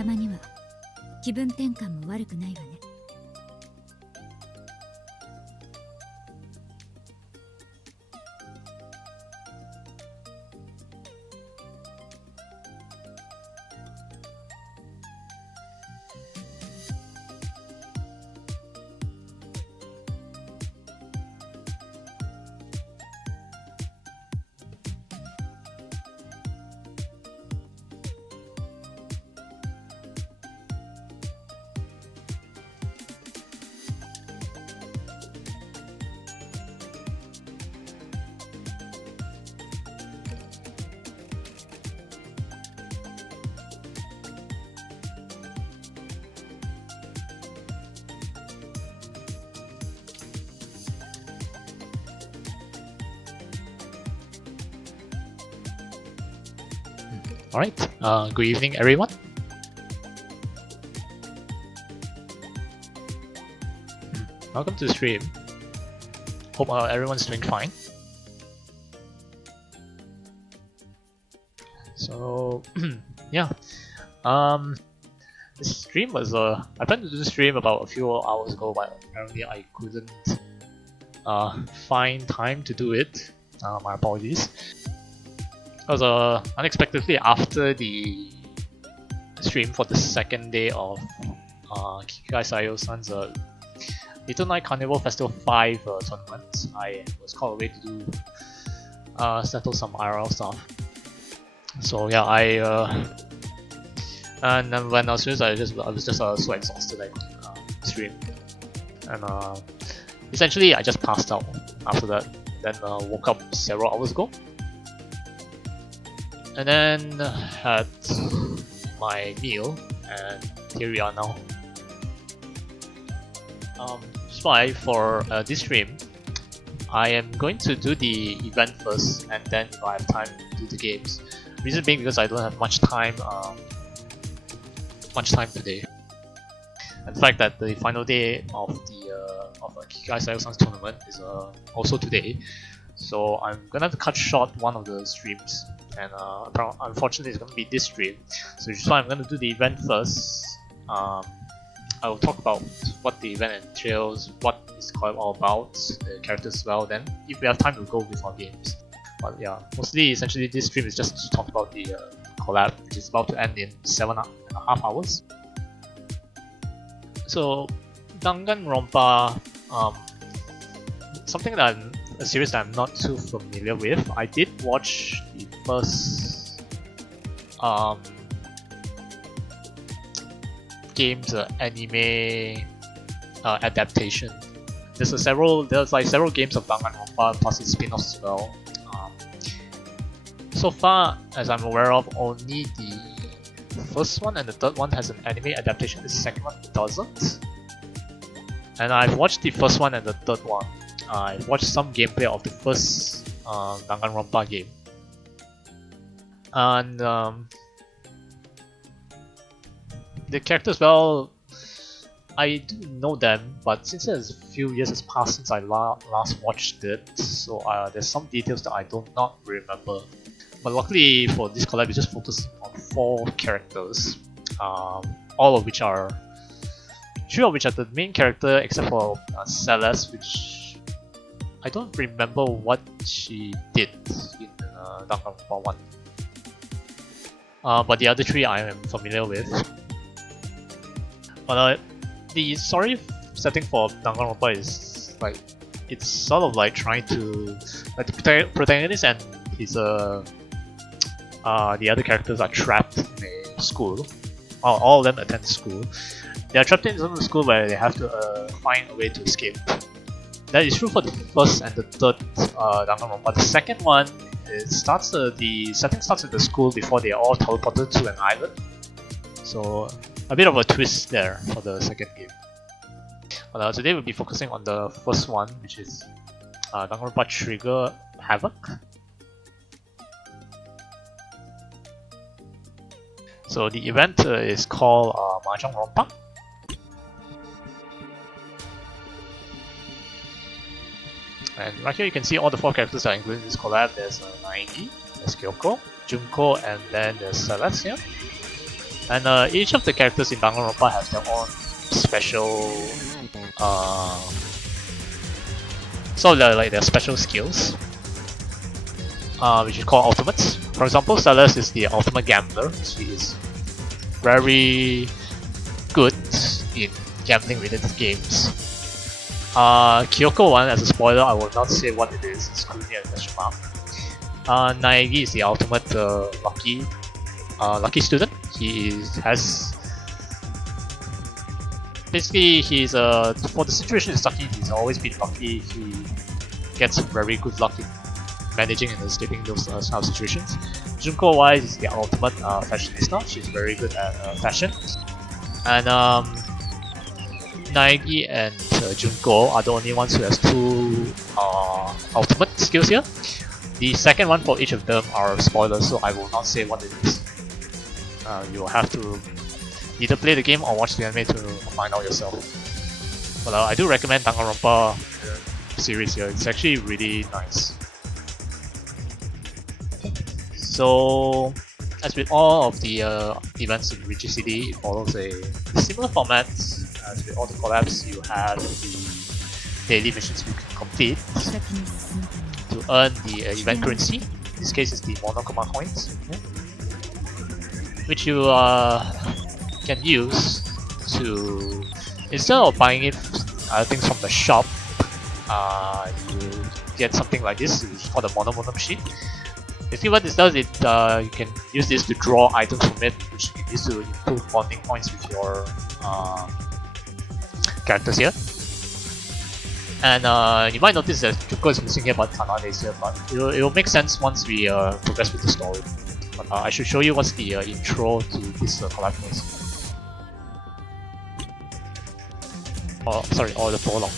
たまには気分転換も悪くないわね。Alright, good evening everyone. Welcome to the stream. Hope everyone's doing fine. So, yeah. This stream was I planned to do the stream about a few hours ago, but apparently I couldn't find time to do it. My apologies. Because unexpectedly after the stream for the second day of Kikai Sayo-san's Little Night Carnival Festival 5 tournament, I was called away to do settle some IRL stuff. So yeah, and then when I was finished, I was just so exhausted I couldn't stream, and essentially I just passed out after that. Then woke up several hours ago. And then had my meal, and here we are now. That's why for this stream, I am going to do the event first, and then if I have time to do the games. Reason being because I don't have much time today. And the fact that the final day of the Kikai Sayo-san's tournament is also today, so I'm gonna have to cut short one of the streams. And unfortunately it's going to be this stream, so which is why I'm going to do the event first. I will talk about what the event entails, what it's all about, the characters as well. Then if we have time, we'll go with our games. But yeah, mostly essentially this stream is just to talk about the collab, which is about to end in 7.5 hours. So Danganronpa, something that a series that I'm not too familiar with. I did watch the first game's anime adaptation. There's several games of Danganronpa plus its spin-offs as well. So far, as I'm aware of, only the first one and the third one has an anime adaptation. The second one doesn't. And I've watched the first one and the third one. I watched some gameplay of the first Danganronpa game, and the characters, well, I do know them, but since a few years has passed since I last watched it, so there's some details that I do not remember. But luckily for this collab, it's just focusing on 4 characters, all of which are 3 of which are the main character, except for Celeste, which I don't remember what she did in Danganronpa 1. But the other 3 I am familiar with. But the story setting for Danganronpa is like, it's sort of like trying to, like, the protagonist and his the other characters are trapped in a school. All of them attend school. They are trapped in some school where they have to find a way to escape. That is true for the first and the third Danganronpa. The second one, the setting starts at the school before they are all teleported to an island. So a bit of a twist there for the second game. But today we'll be focusing on the first one, which is Danganronpa Trigger Havoc. So the event is called Mahjong Rompa. And right here you can see all the 4 characters that are included in this collab. There's Naegi, there's Kyoko, Junko, and then there's Celeste here. And each of the characters in Danganronpa has their own special, sort of like their special skills, which is called ultimates. For example, Celeste is the ultimate gambler. She is very good in gambling related games. Kyoko one, as a spoiler, I will not say what it is. It's currently a question mark. Naegi is the ultimate lucky student. Has basically he's for the situation is lucky. He's always been lucky. He gets very good luck in managing and escaping those kind of situations. Junko wise is the ultimate fashionista. She's very good at fashion. And Naegi and Junko are the only ones who has two ultimate skills here. The second one for each of them are spoilers, so I will not say what it is. You will have to either play the game or watch the anime to find out yourself. But I do recommend Danganronpa series here. It's actually really nice. So, as with all of the events in Riichi City, it follows a similar format. As with all the collabs, you have the daily missions you can complete to earn the event currency. In this case, it's the monokuma coins, which you can use to, instead of buying it things from the shop, you get something like this. It's called the mono machine. Basically what this does, you can use this to draw items from it, which you can use to improve bonding points with your characters here. And you might notice that Junko is missing here but Kanade is here, but it will make sense once we progress with the story. But I should show you what's the intro to this collab first. Or the prologue.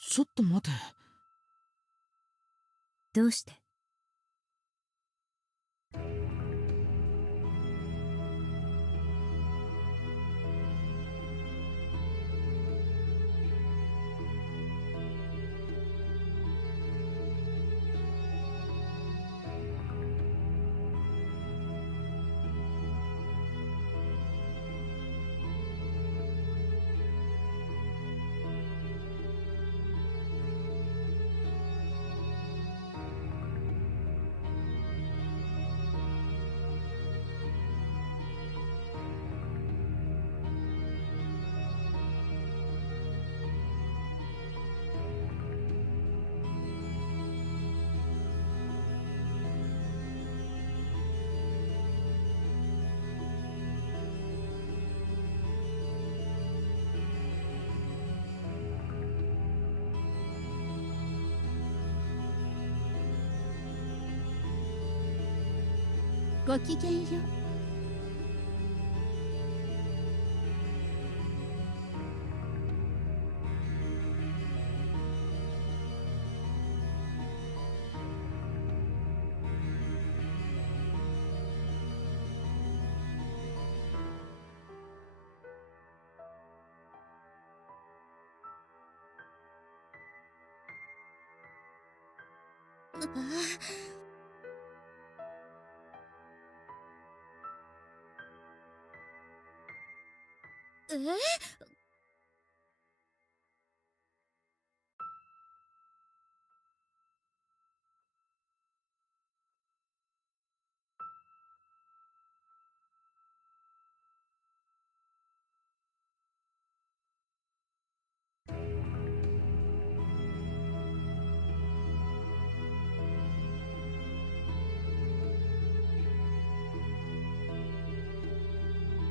ちょっと待て。どうして？ごきげんよう。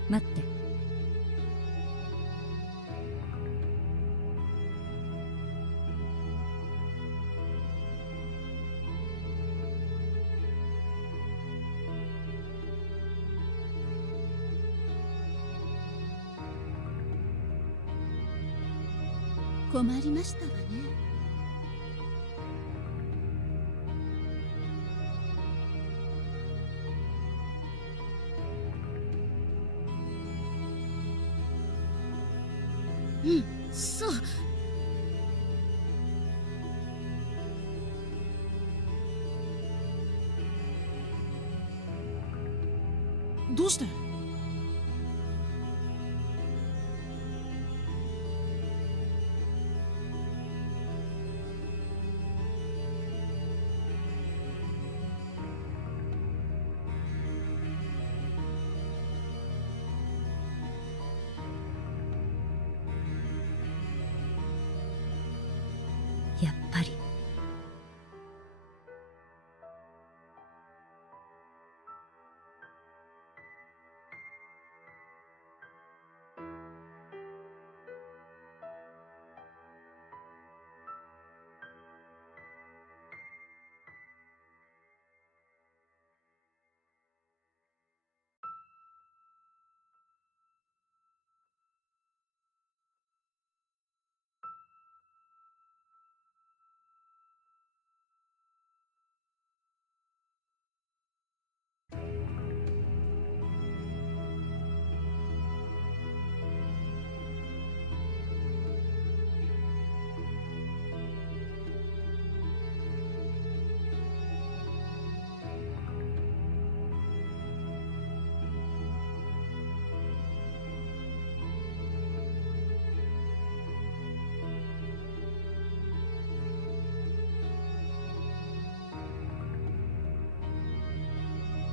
待って。困りましたわね。うん、そう。どうして？やっぱり。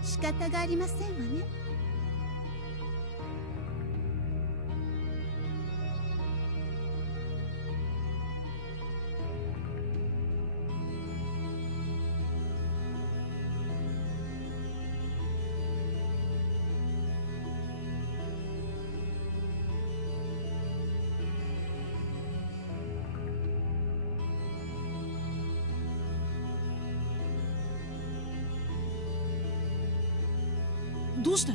仕方がありませんわね。どうして？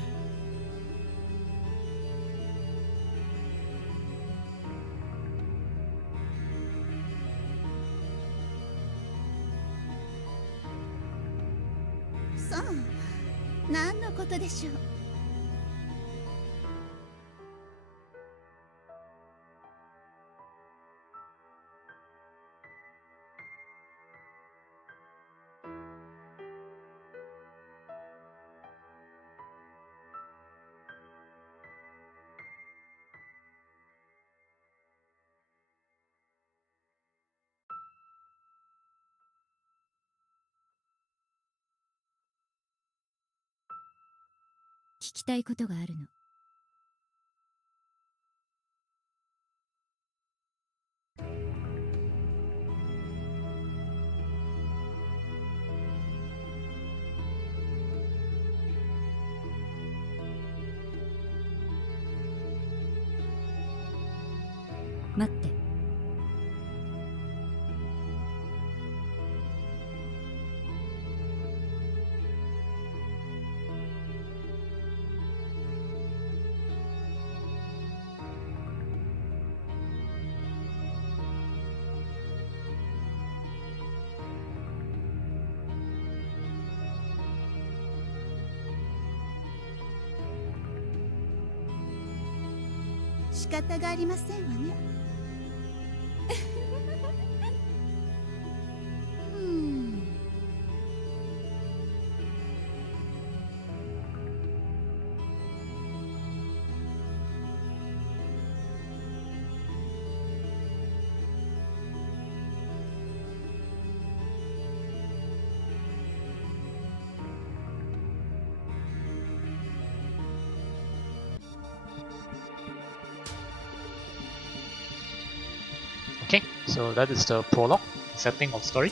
ことでしょう。聞きたいことがあるの。待って。仕方がありませんわね。Okay, so that is the prologue, setting of story.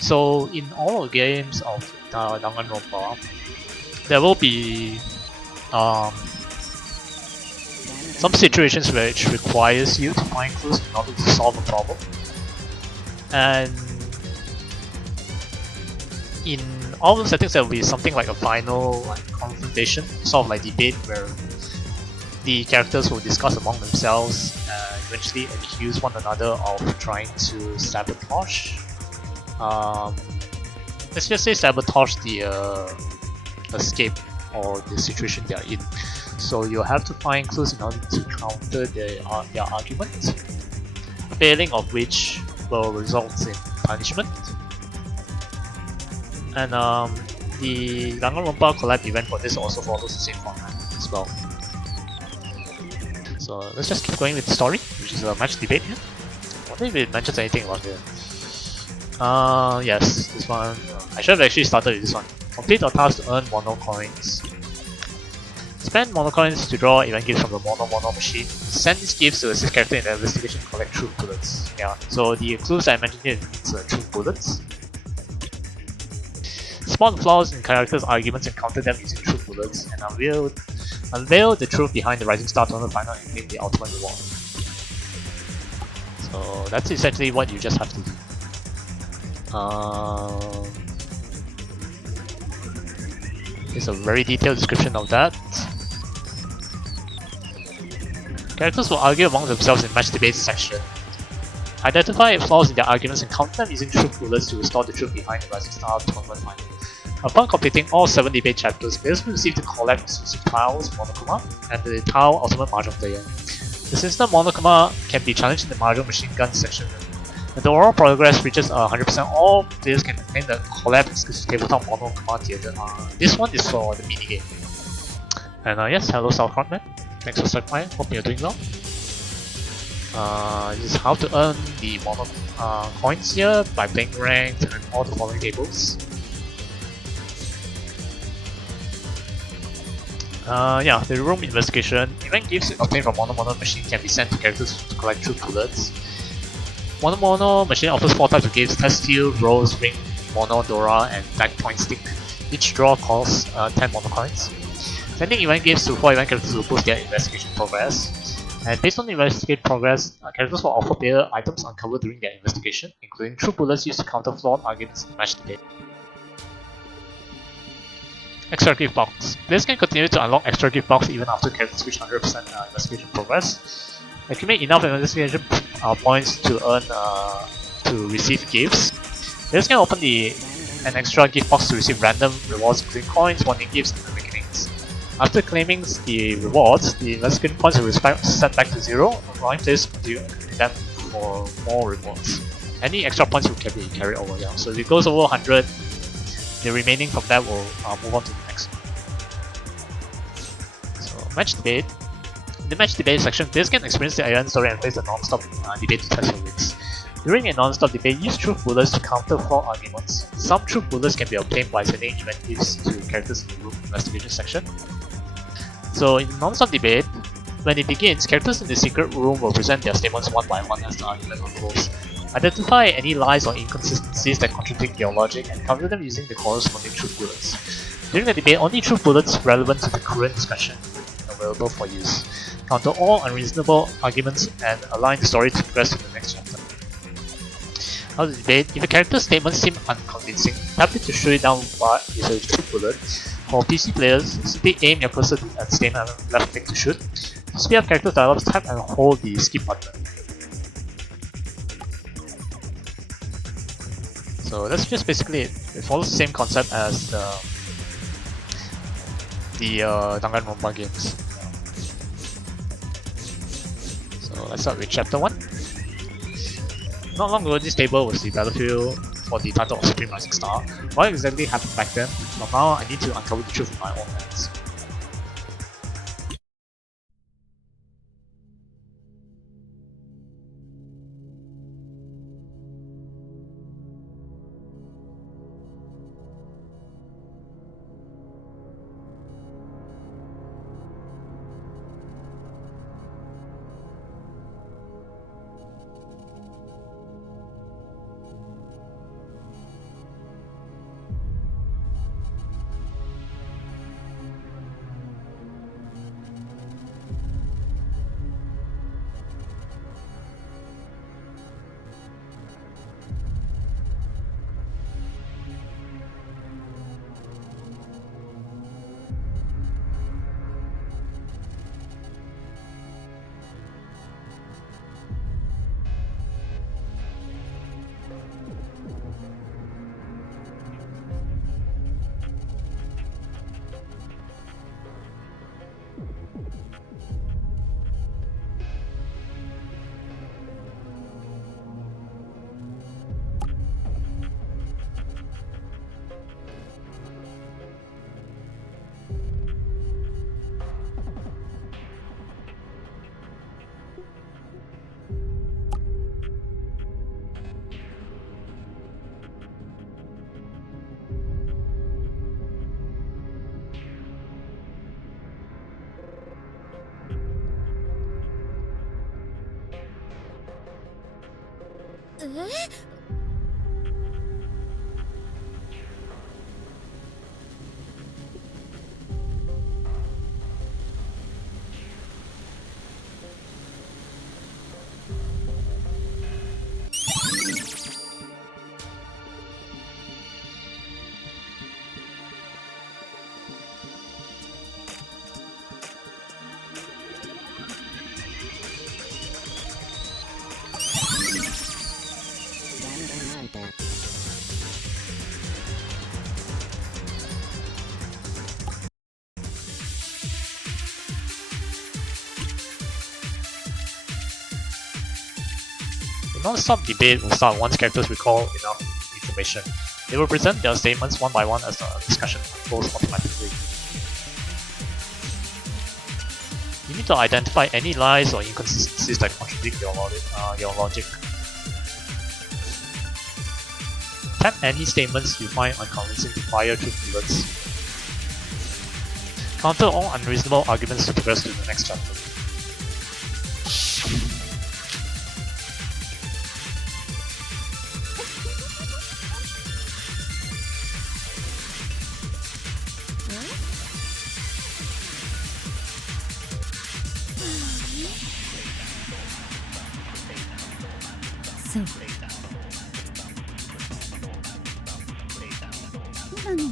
So in all games of Danganronpa, there will be some situations which requires you to find clues in order to solve a problem. And in all the settings, there will be something like a final confrontation, sort of like debate, where the characters will discuss among themselves and eventually accuse one another of trying to sabotage. Let's just say sabotage the escape or the situation they are in. So you'll have to find clues in order to counter their argument, failing of which will result in punishment. And the Danganronpa Collab event for this also follows the same format as well. So let's just keep going with the story, which is a match debate here. I wonder if it mentions anything about here. Yes, this one. I should have actually started with this one. Complete a task to earn mono coins. Spend mono coins to draw event gifts from the mono machine. Send these gifts to assist character in the investigation and collect truth bullets. Yeah, so the clues I mentioned here means truth bullets. Spot flaws in characters' arguments and counter them using truth bullets, and unveil the truth behind the Rising Star tournament final and claim the ultimate reward. So that's essentially what you just have to do. Here's a very detailed description of that. Characters will argue among themselves in match debate section. Identify flaws in their arguments and counter them using truth bullets to restore the truth behind the Rising Star tournament final. Upon completing all 7 debate chapters, players will receive the collab exclusive Tao's Monokuma and the Tao Ultimate Mahjong player. The system Monokuma can be challenged in the Mahjong machine gun section. When the overall progress reaches 100%, all players can obtain the collab exclusive tabletop Monokuma theater. This one is for the minigame. And yes, hello Southfrontman. Thanks for stopping by. Hope you're doing well. This is how to earn the mono coins here by playing ranked and all the following tables. Yeah, the room investigation. Event gifts obtained from Mono machine can be sent to characters to collect truth bullets. Mono machine offers 4 types of gifts: Test Tube, Rose, Ring, Mono, Dora, and Black Point Stick. Each draw costs 10 mono coins. Sending event gifts to 4 event characters will boost their investigation progress. And based on the investigate progress, characters will offer player items uncovered during their investigation, including truth bullets used to counter flawed arguments in match debate. Extra gift box. Players can continue to unlock extra gift box even after characters reach 100% investigation progress. Accumulate enough investigation points to earn to receive gifts. Players can open an extra gift box to receive random rewards including coins, warning gifts, and awakenings. After claiming the rewards, the investigating points will be set back to 0, allowing players to continue them for more rewards. Any extra points can be carried over, yeah. So if it goes over 100, the remaining from that will move on to the next one. So, match debate. In the match debate section, players can experience the island story and face a non-stop debate to test your wits. During a non-stop debate, use truth bullets to counter flawed arguments. Some truth bullets can be obtained by sending event gifts to characters in the room investigation section. So in non-stop debate, when it begins, characters in the secret room will present their statements one by one as the argument unfolds. Identify any lies or inconsistencies that contradict your logic and counter them using the corresponding truth bullets. During the debate, only truth bullets relevant to the current discussion are available for use. Counter all unreasonable arguments and align the story to progress to the next chapter. How to debate? If a character's statements seem unconvincing, tap it to shoot it down with a truth bullet. For PC players, simply aim your cursor at the statement and left click to shoot. To speed up character dialogues, tap and hold the skip button. So that's just basically it. It follows the same concept as the Danganronpa games. So let's start with chapter 1. Not long ago, this table was the battlefield for the title of Supreme Rising Star. What exactly happened back then? But now I need to uncover the truth with my own hands. The non-stop debate will start once characters recall enough information. They will present their statements one by one as the discussion unfolds automatically. You need to identify any lies or inconsistencies that contradict your logic. Tap any statements you find unconvincing to fire truth bullets. Counter all unreasonable arguments to progress to the next chapter. So. 今の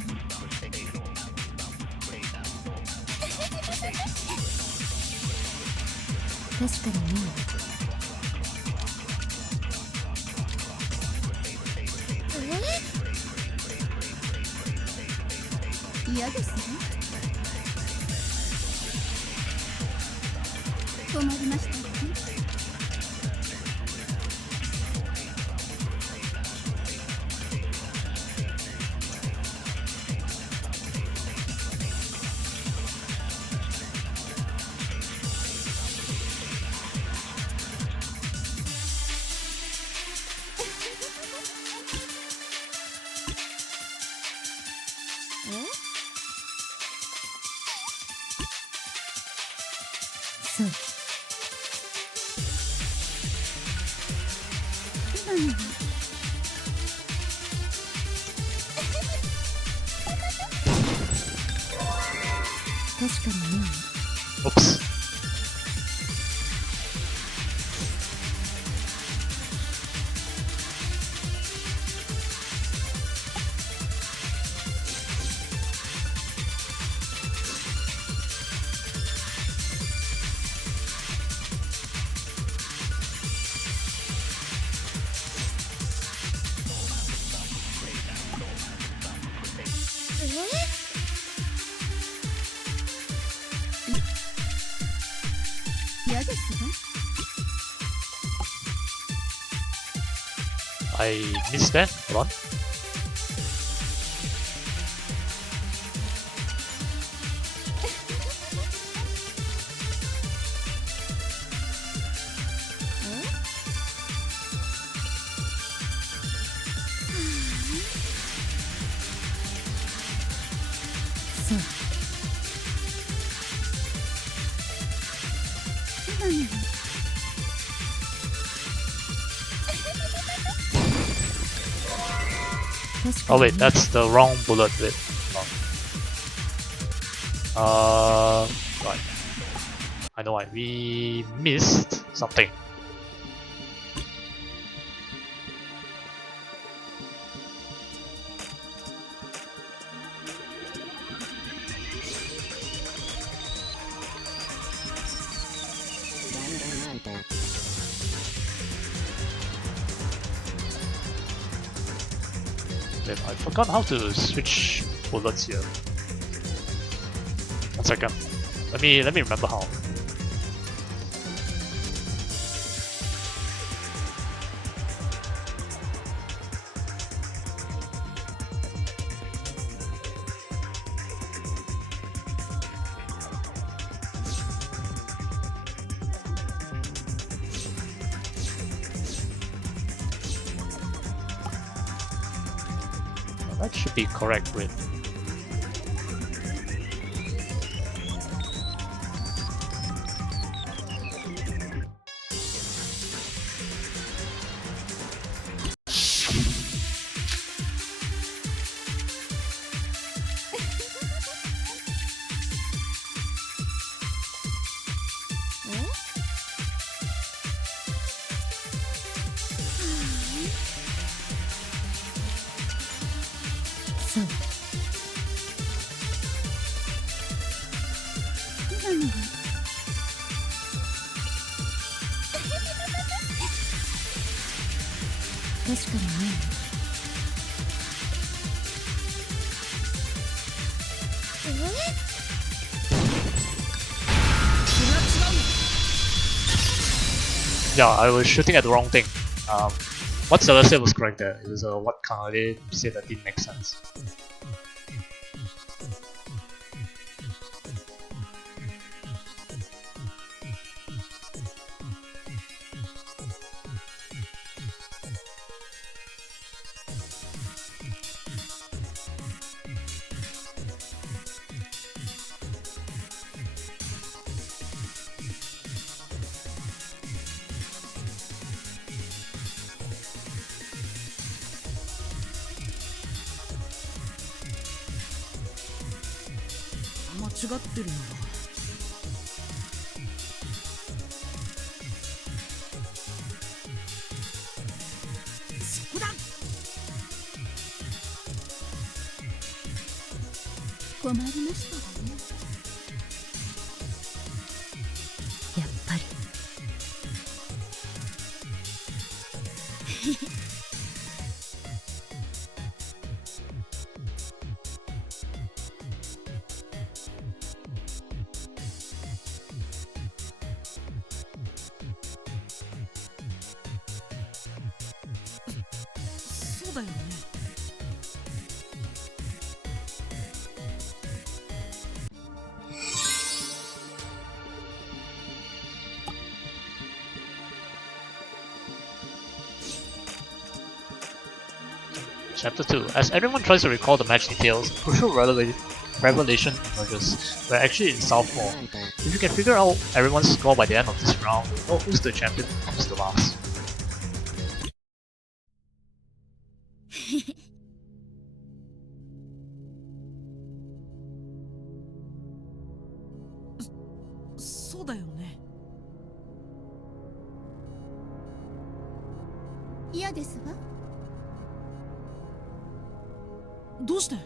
確かにね。嫌ですね。困りましたわね。そう。今のは確かにね。Oops.嫌ですわ。I missed that. Hold on.そう。今のはOh wait, that's the wrong bullet. Wait. Right. I know why. We missed something. Wait, I forgot how to switch bullets here. 1 second. Let me remember how. That should be correct with.そう。今のは確かにね。Yeah, I was shooting at the wrong thing. What Seller said was correct there. It was what Kanade said that didn't make sense.間違ってるのはそこだ。困りましたわね。やっぱり。だよね。Chapter 2. As everyone tries to recall the match details, a crucial revelation emerges. We're actually in South Mall. If you can figure out everyone's score by the end of this round, you'll know who's the champion and who's the last. そうだよね。嫌ですわ。どうして？絶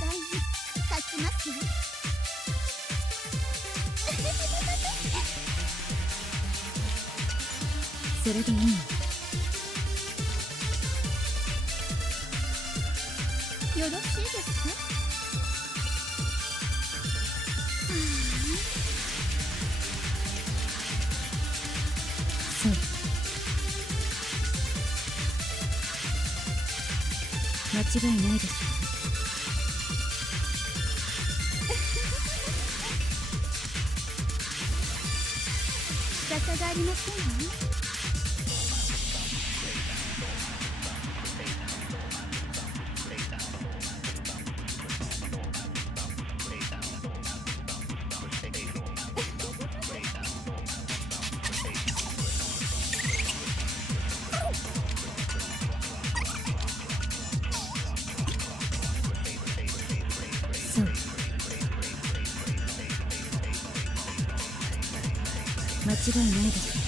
対に勝ちますよ。それでいいの。よろしいですか？そう。間違いないでしょう。仕方がありませんわ。そう。間違いないでしょう。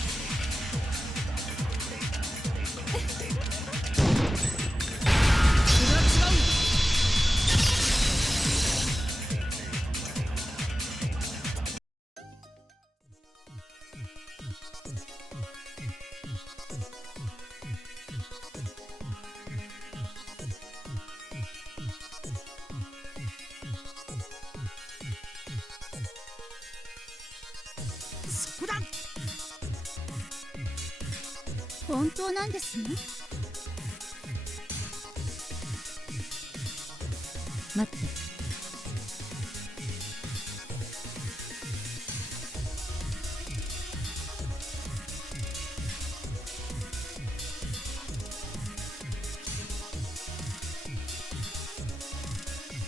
そこだ。本当なんですね。待って。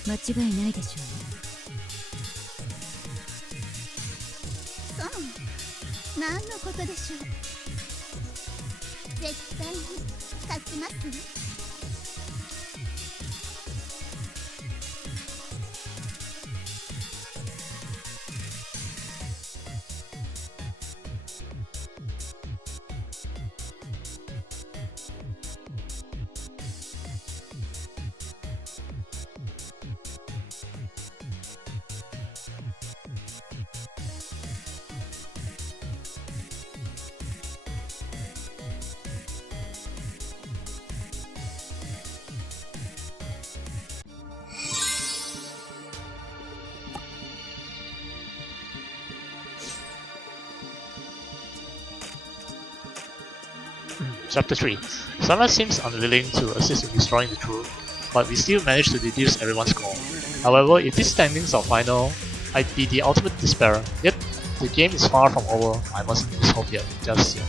間違いないでしょう。そう、何のことでしょう。絶対に勝ちますよ。Chapter 3. Sunlight seems unwilling to assist in destroying the truth, but we still manage to reduce everyone's score. However, if these standings are final, I'd be the ultimate despair. Yet, the game is far from over. I mustn't lose hope yet, just yet.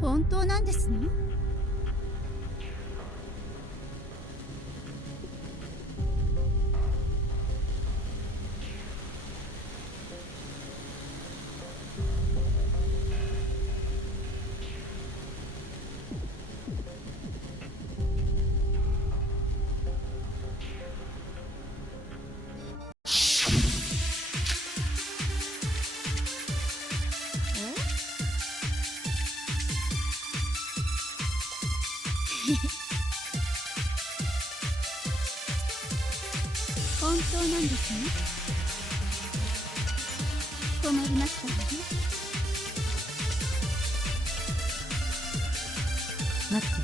本当なんですの？本当なんですね。困りましたわね。待って。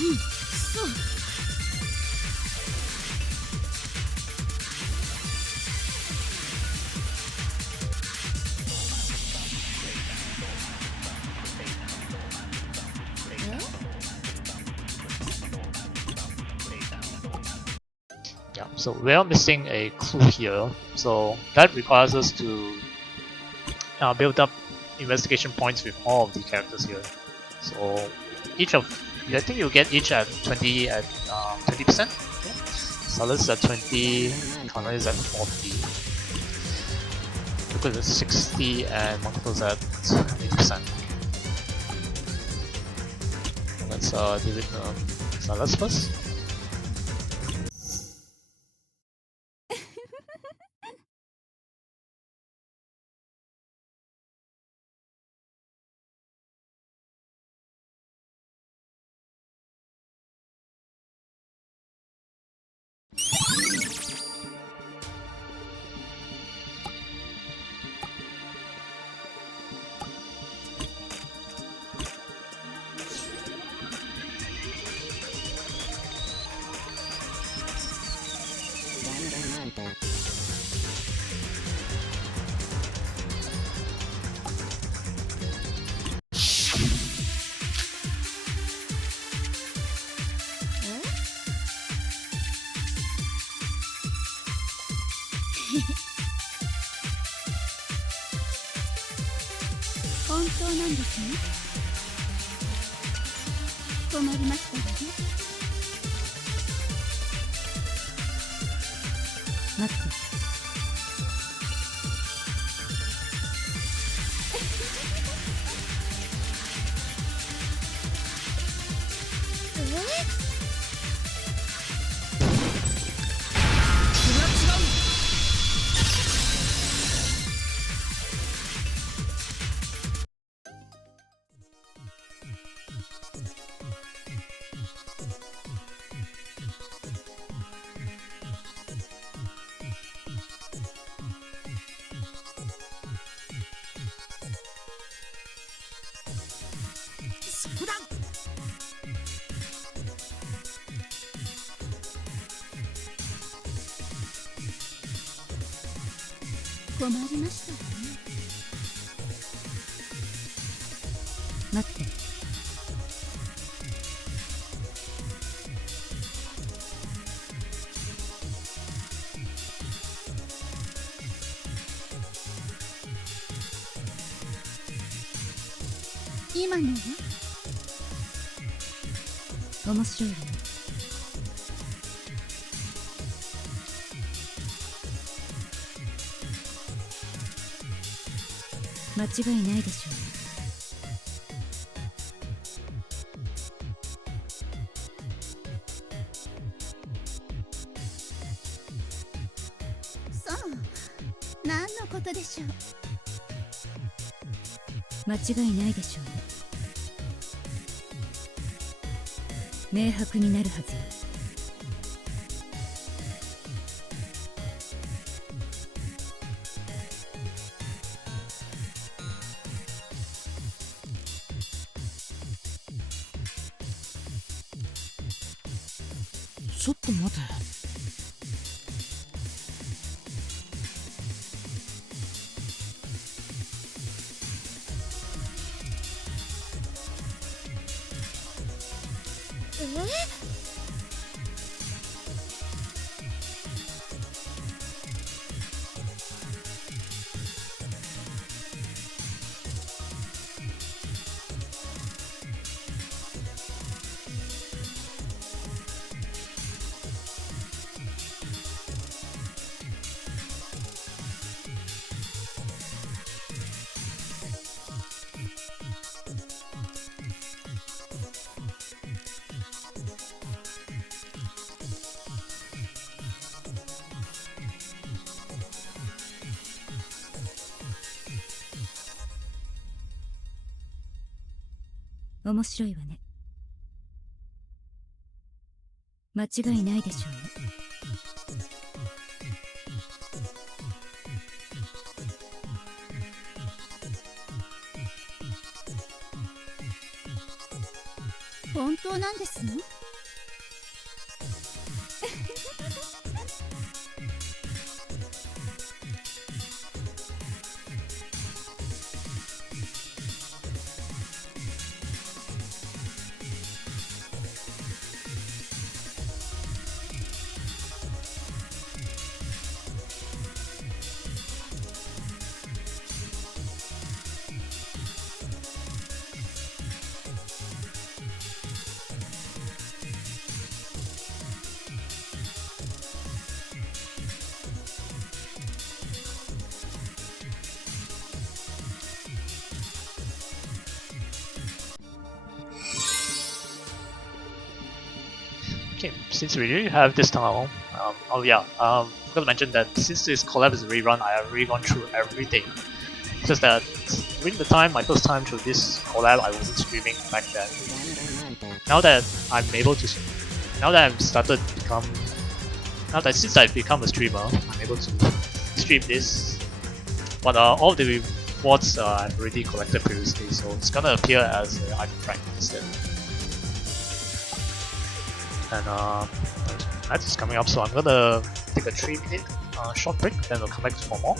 うんそう。Yeah, so we are missing a clue here. So that requires us to build up investigation points with all of the characters here. So each of, I think you get each at 20 at 20%. Okay. Salus at 20, Connor is at 40, Lucas at 60, and Monko's at 80%. Let's deal with Salus first.本当なんですね。困りましたわね。待って。そこだ。困りましたわね。待って。今のは面白いわね。間違いないでしょさあ、何のことでしょう。う。間違いないでしょうね。明白になるはずよ。ちょっと待て。面白いわね。間違いないでしょうね。本当なんですの？Okay, since we really have this tunnel, oh yeah, I'm gonna mention that since this collab is a rerun, I have really gone through everything. Just that during the time, my first time through this collab, I wasn't streaming back then. Now that I'm able to, now that I've started to become, since I've become a streamer, I'm able to stream this. But all the rewards I've already collected previously, so it's gonna appear as I'm trying instead. And that is coming up, so I'm gonna take a 3-minute short break, then we'll come back for more.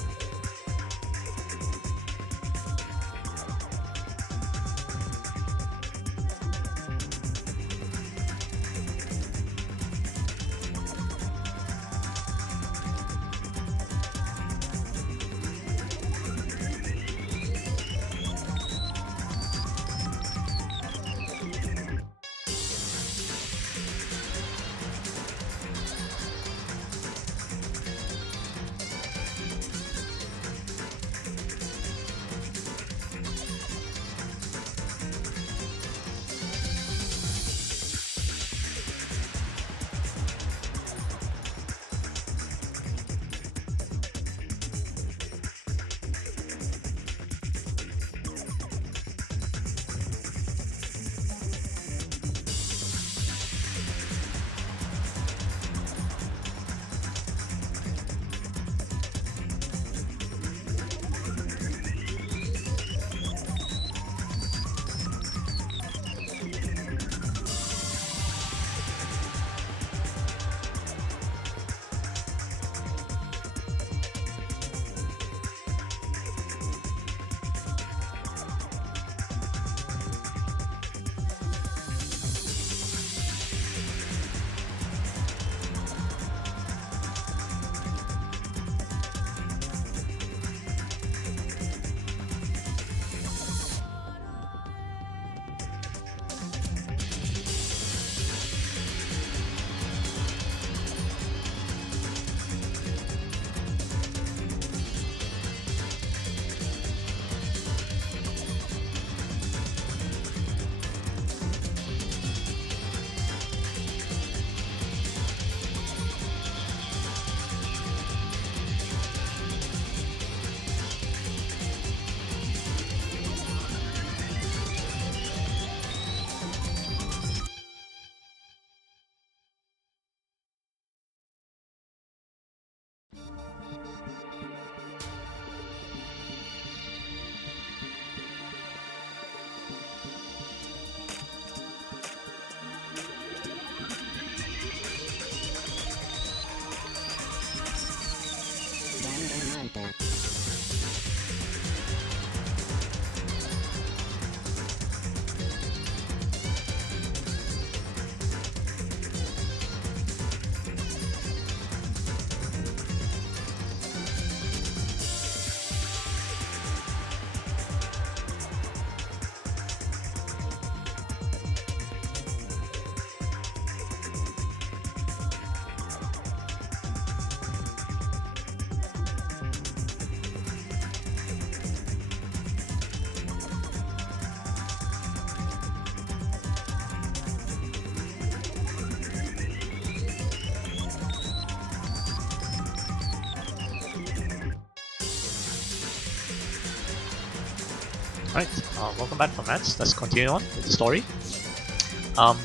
Alright, welcome back from that. Let's continue on with the story.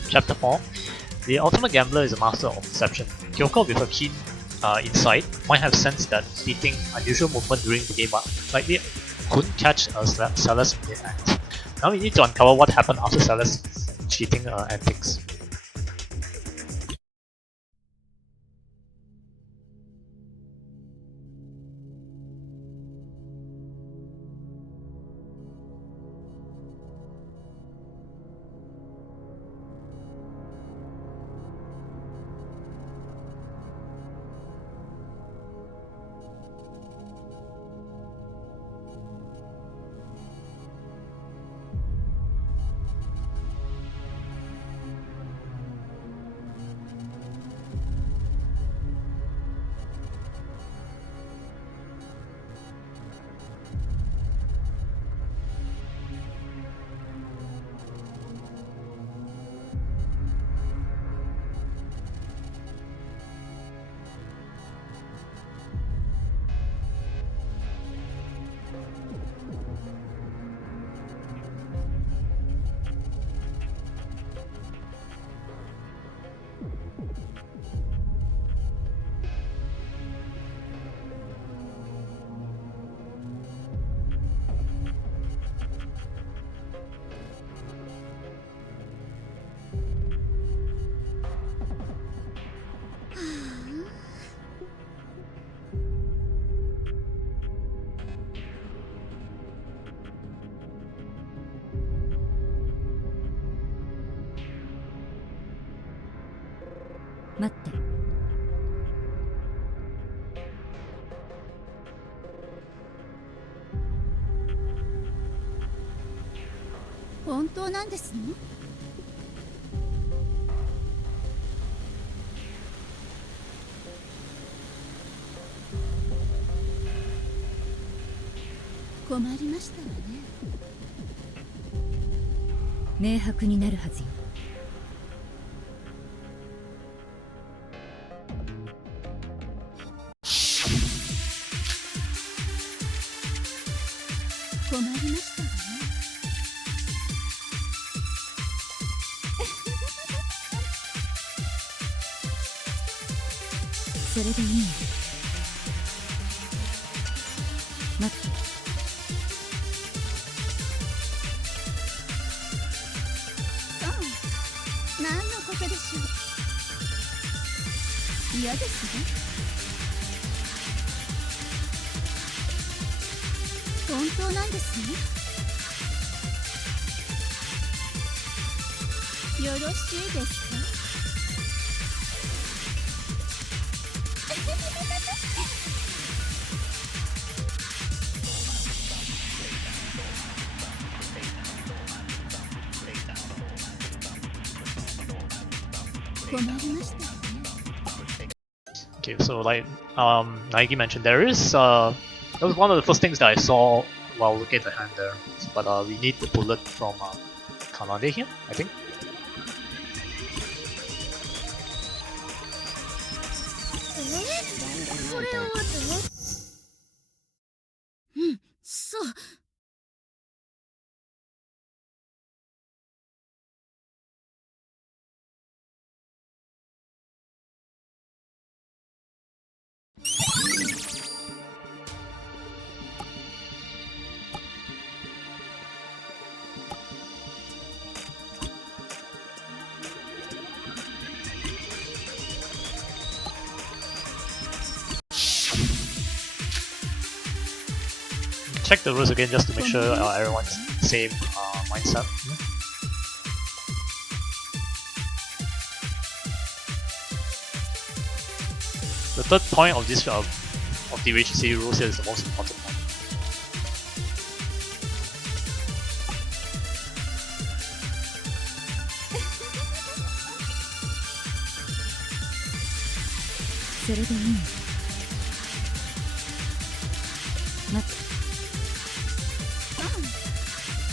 Chapter 4. The ultimate gambler is a master of deception. Kyoko, with her keen insight, might have sensed that fleeting, unusual movement during the game but likely couldn't catch Celeste in the act. Now we need to uncover what happened after Celeste's cheating antics.待って。本当なんですの？困りましたわね。明白になるはずよ。困りましたわね。それでいいの。待って。何のことでしょう。嫌ですね。本当なんですね。よろしいですか。困りましたね。Okay, so like Naigi mentioned, that was one of the first things that I saw while looking at the hand there. But we need the bullet from Kanade here, I think. それはうん、そう。Check the rules again just to make sure everyone's same mindset. The third point of this of the Riichi City rules here is the most important one.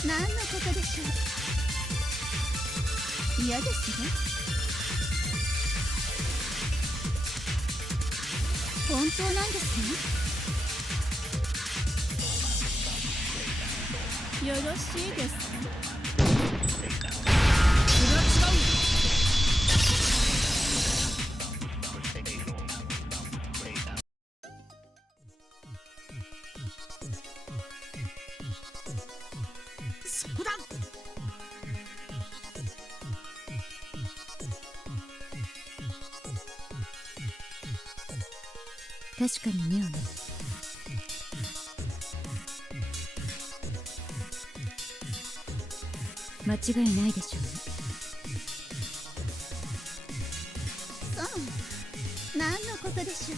何のことでしょう。嫌ですね。本当なんですね。よろしいですか。そこだ。確かに目をね。間違いないでしょうね。そう、何のことでしょう。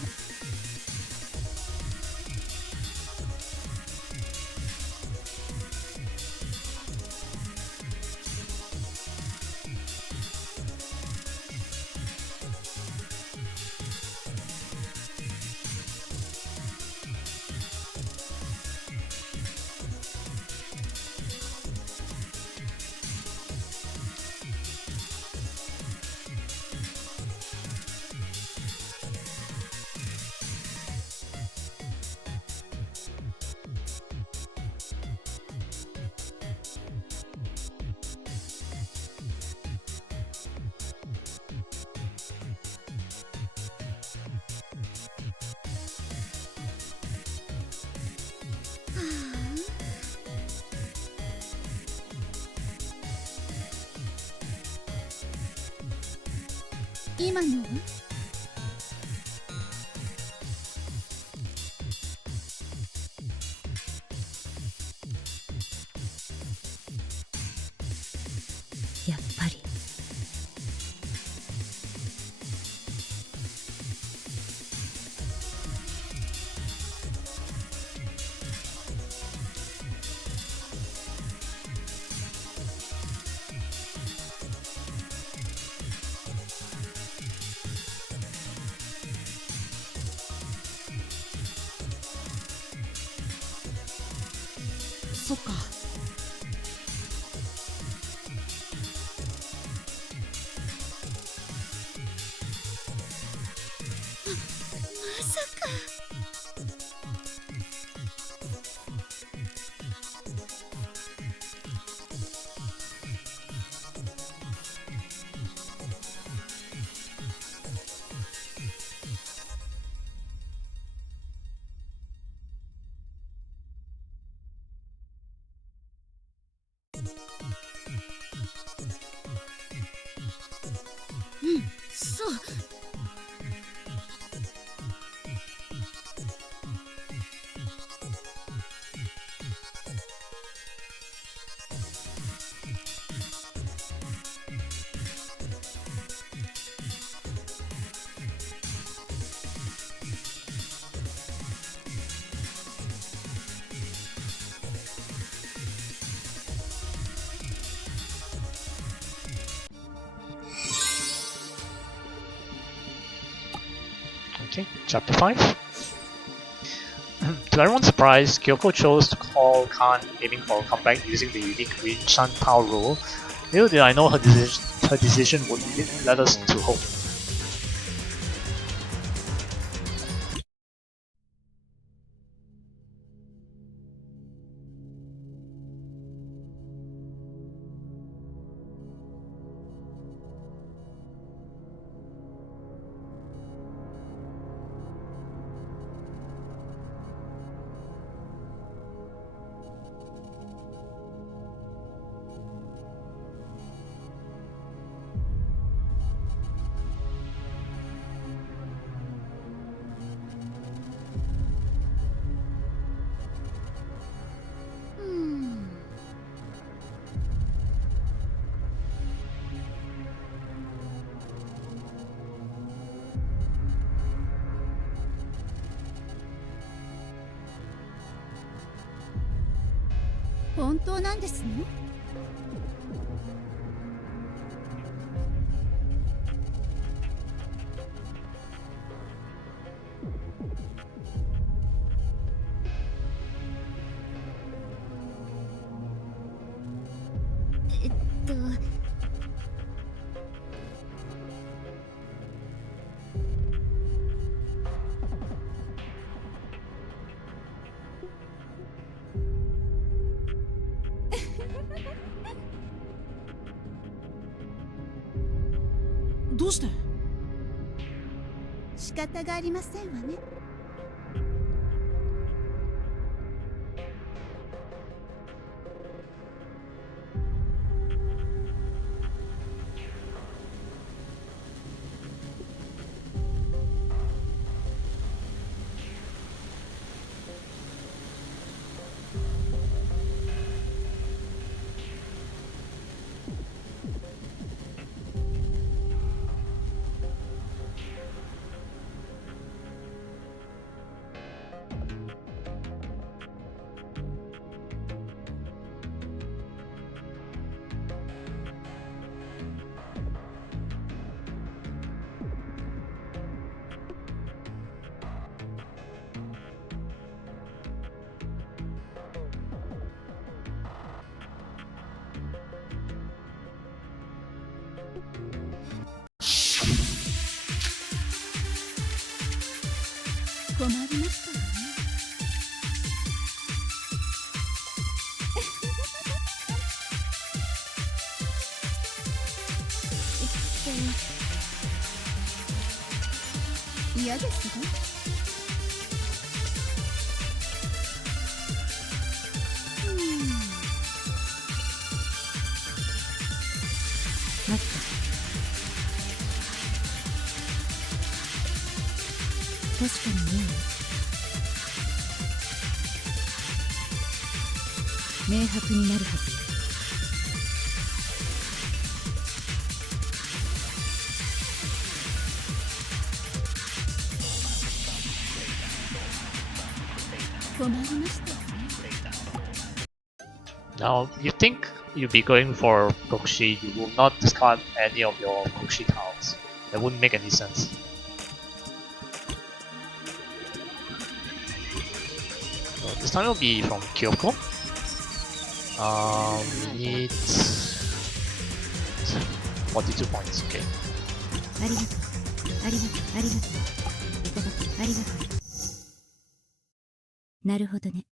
今のはやっぱり。そっか。まさか。そう。Okay, chapter 5. To everyone's surprise, Kyoko chose to call Khan, aiming for a comeback using the unique Riichi power rule. Little did I know her decision would lead us to hope. Hmm. 本当なんですね。えっと。どうして？仕方がありませんわね。困りましたわね。嫌ですわ。待って。確かにね。明白になるはずよ。困りましたわね。Now, you think you'll be going for Kokushi, you will not discard any of your Kokushi tiles. That wouldn't make any sense. So this time will be from Kyoko. We need 42 points, okay. ありがとう。ありがとう。ありがとう。いただきありがとう。なるほどね。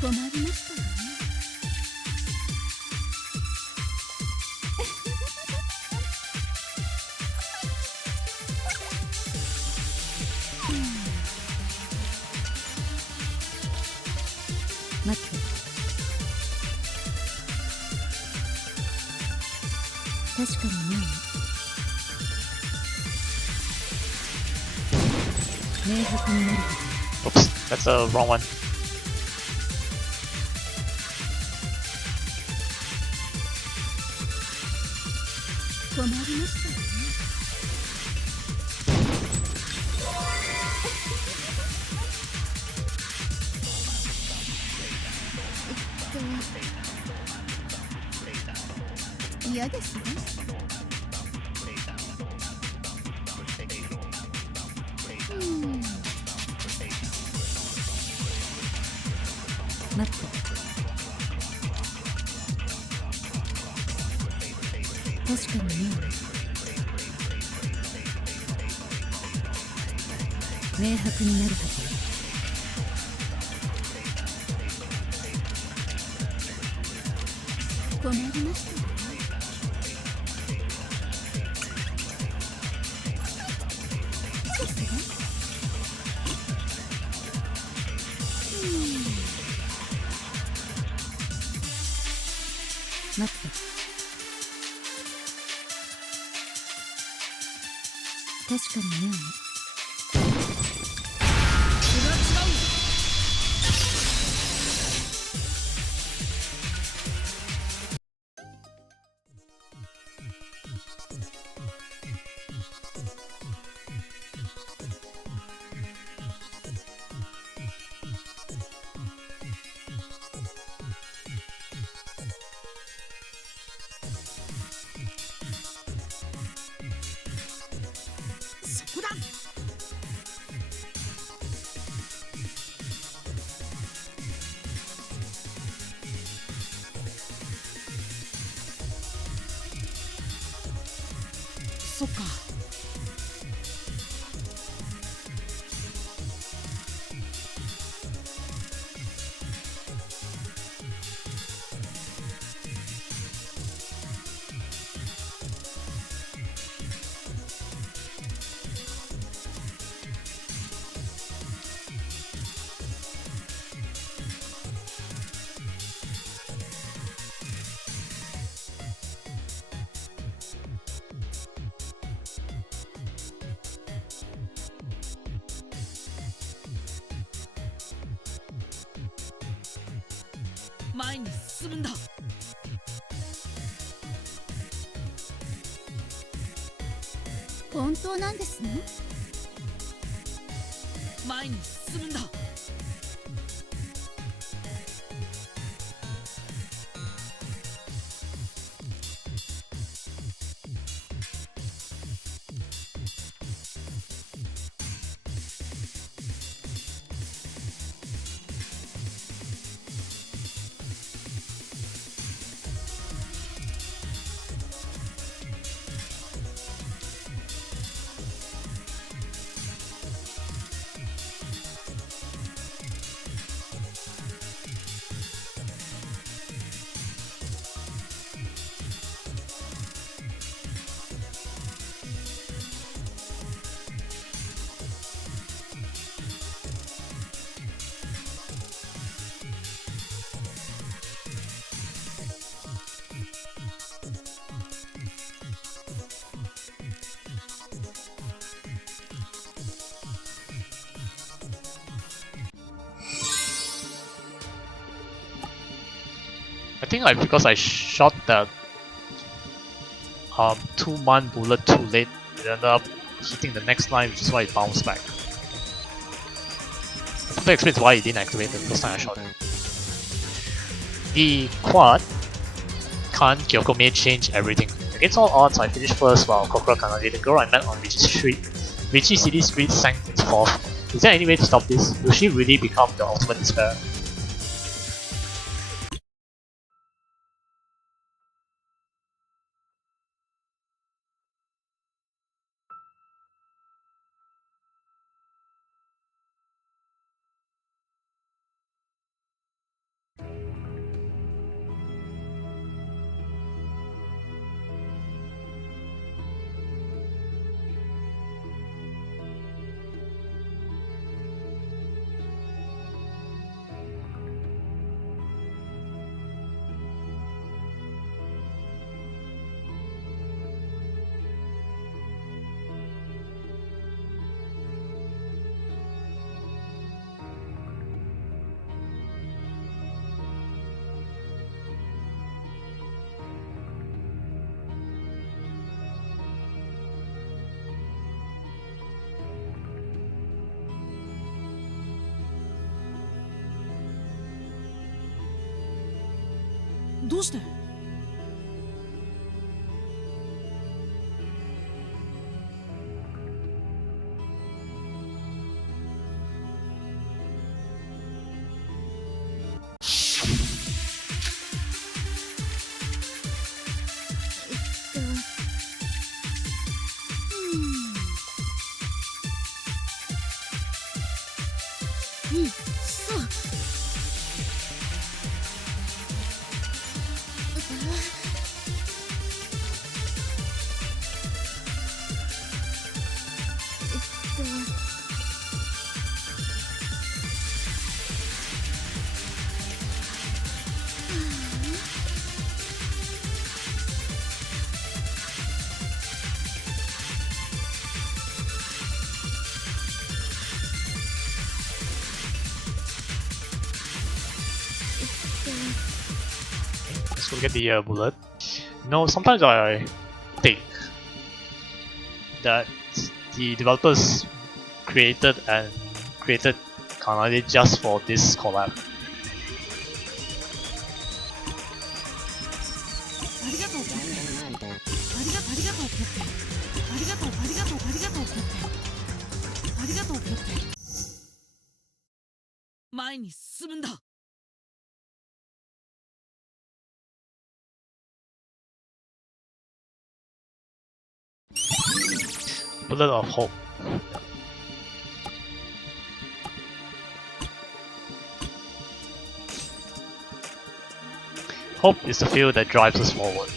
困りましたわね。待って。確かにね。明白になるはず。 Oops, that's the wrong one. 困りましたわね。嫌ですね。待って。確かにね。明白になるはずよ。困りましたわね。待って。確かにね。そっか。前に進むんだ。本当なんですの？前に進むんだ。I think because I shot that 2-man bullet too late, it ended up hitting the next line, which is why it bounced back. That explains why it didn't activate the first time I shot it. The quad Kan Kyoko may change everything. Against all odds, I finished first while Kokura Kanade, the girl I met on Riichi City Street, sank its fourth. Is there any way to stop this? Will she really become the ultimate despair? "どうして?" そう。Let's go get the bullet. Sometimes I think that the developers created Kanade just for this collab. ありがとう、ポッテ。ありがとう、ポッテ。ありがとう、ポッテ。ありがとう、ポッテ。前に進むんだ。bullet of hope. Hope is the fuel that drives us forward.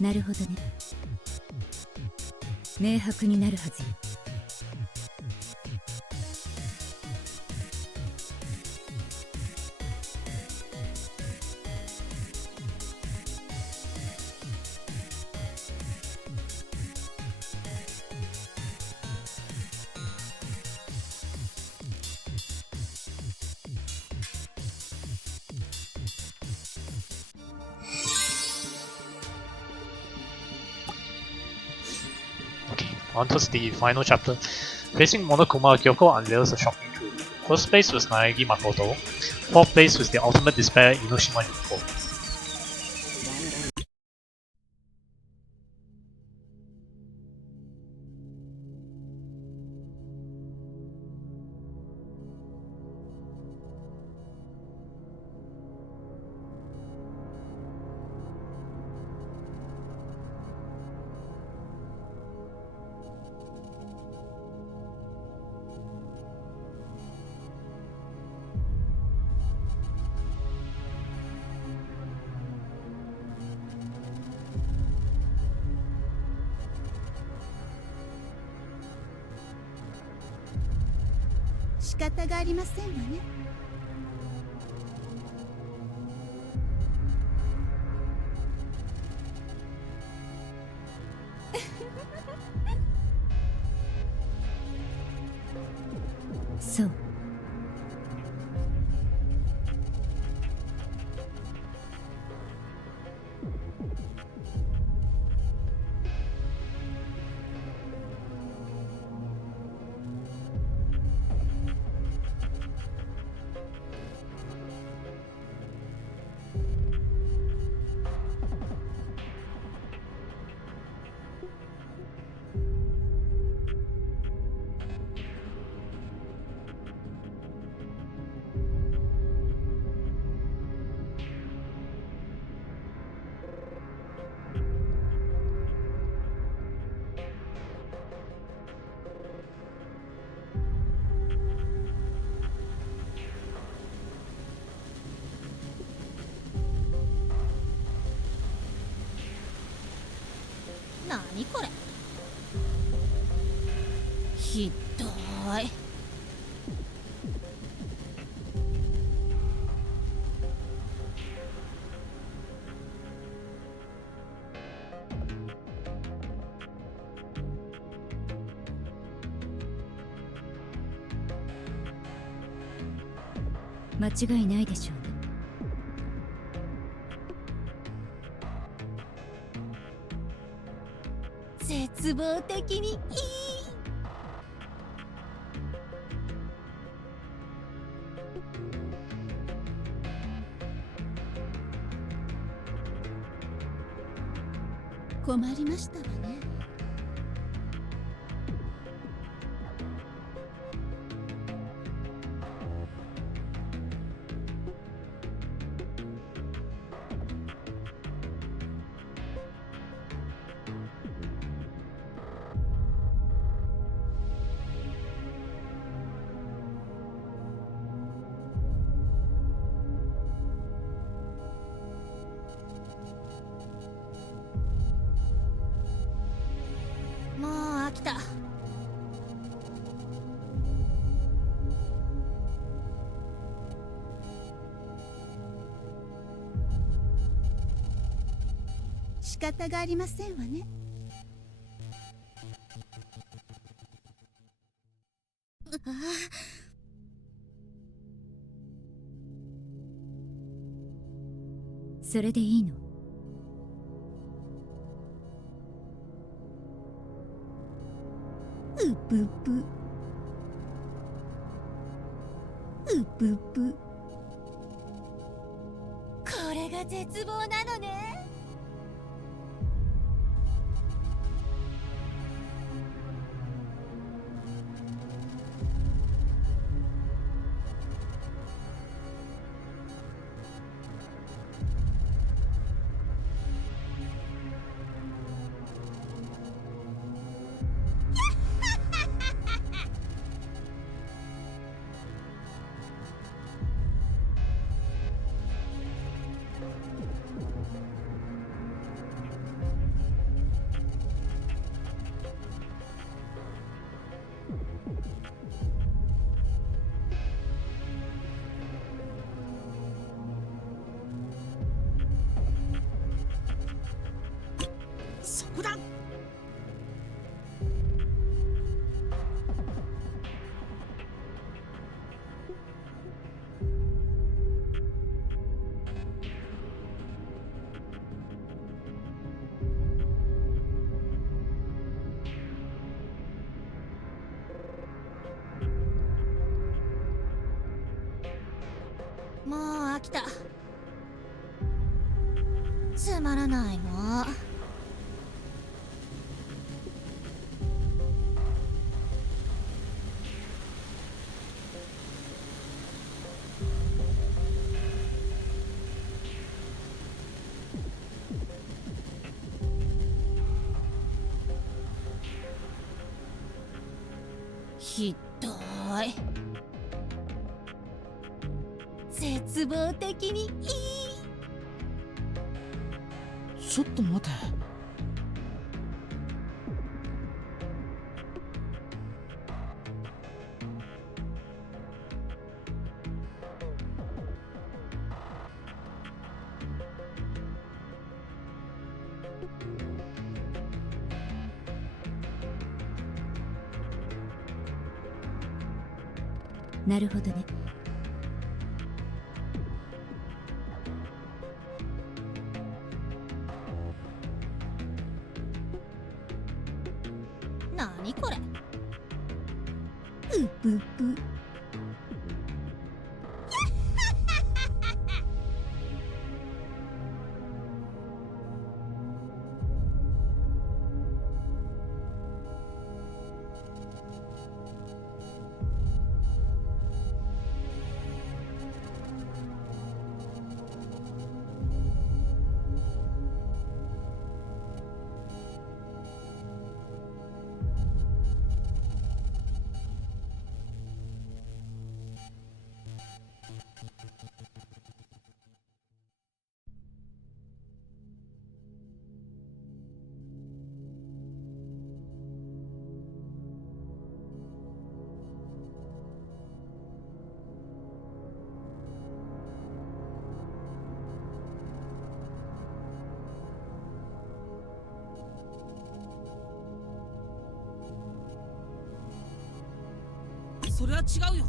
なるほどね。明白になるはずよ。Onto the final chapter. Facing Monokuma, Kyoko unveils a shocking truth. First place was Naegi Makoto. Fourth place was the ultimate despair, Inoshima Yuko. 仕方がありませんわね。そう。なにこれ。ひどい。間違いないでしょうね。絶望的にいい。困りましたわね。もう飽きた。仕方がありませんわね。それでいいの？うぷぷうぷぷ。これが絶望なのね。そこだ。もう飽きた。つまらないの。ひどい。絶望的にいい。ちょっと待て。なるほどね。なにこれ。うぷぷ。それは違うよ。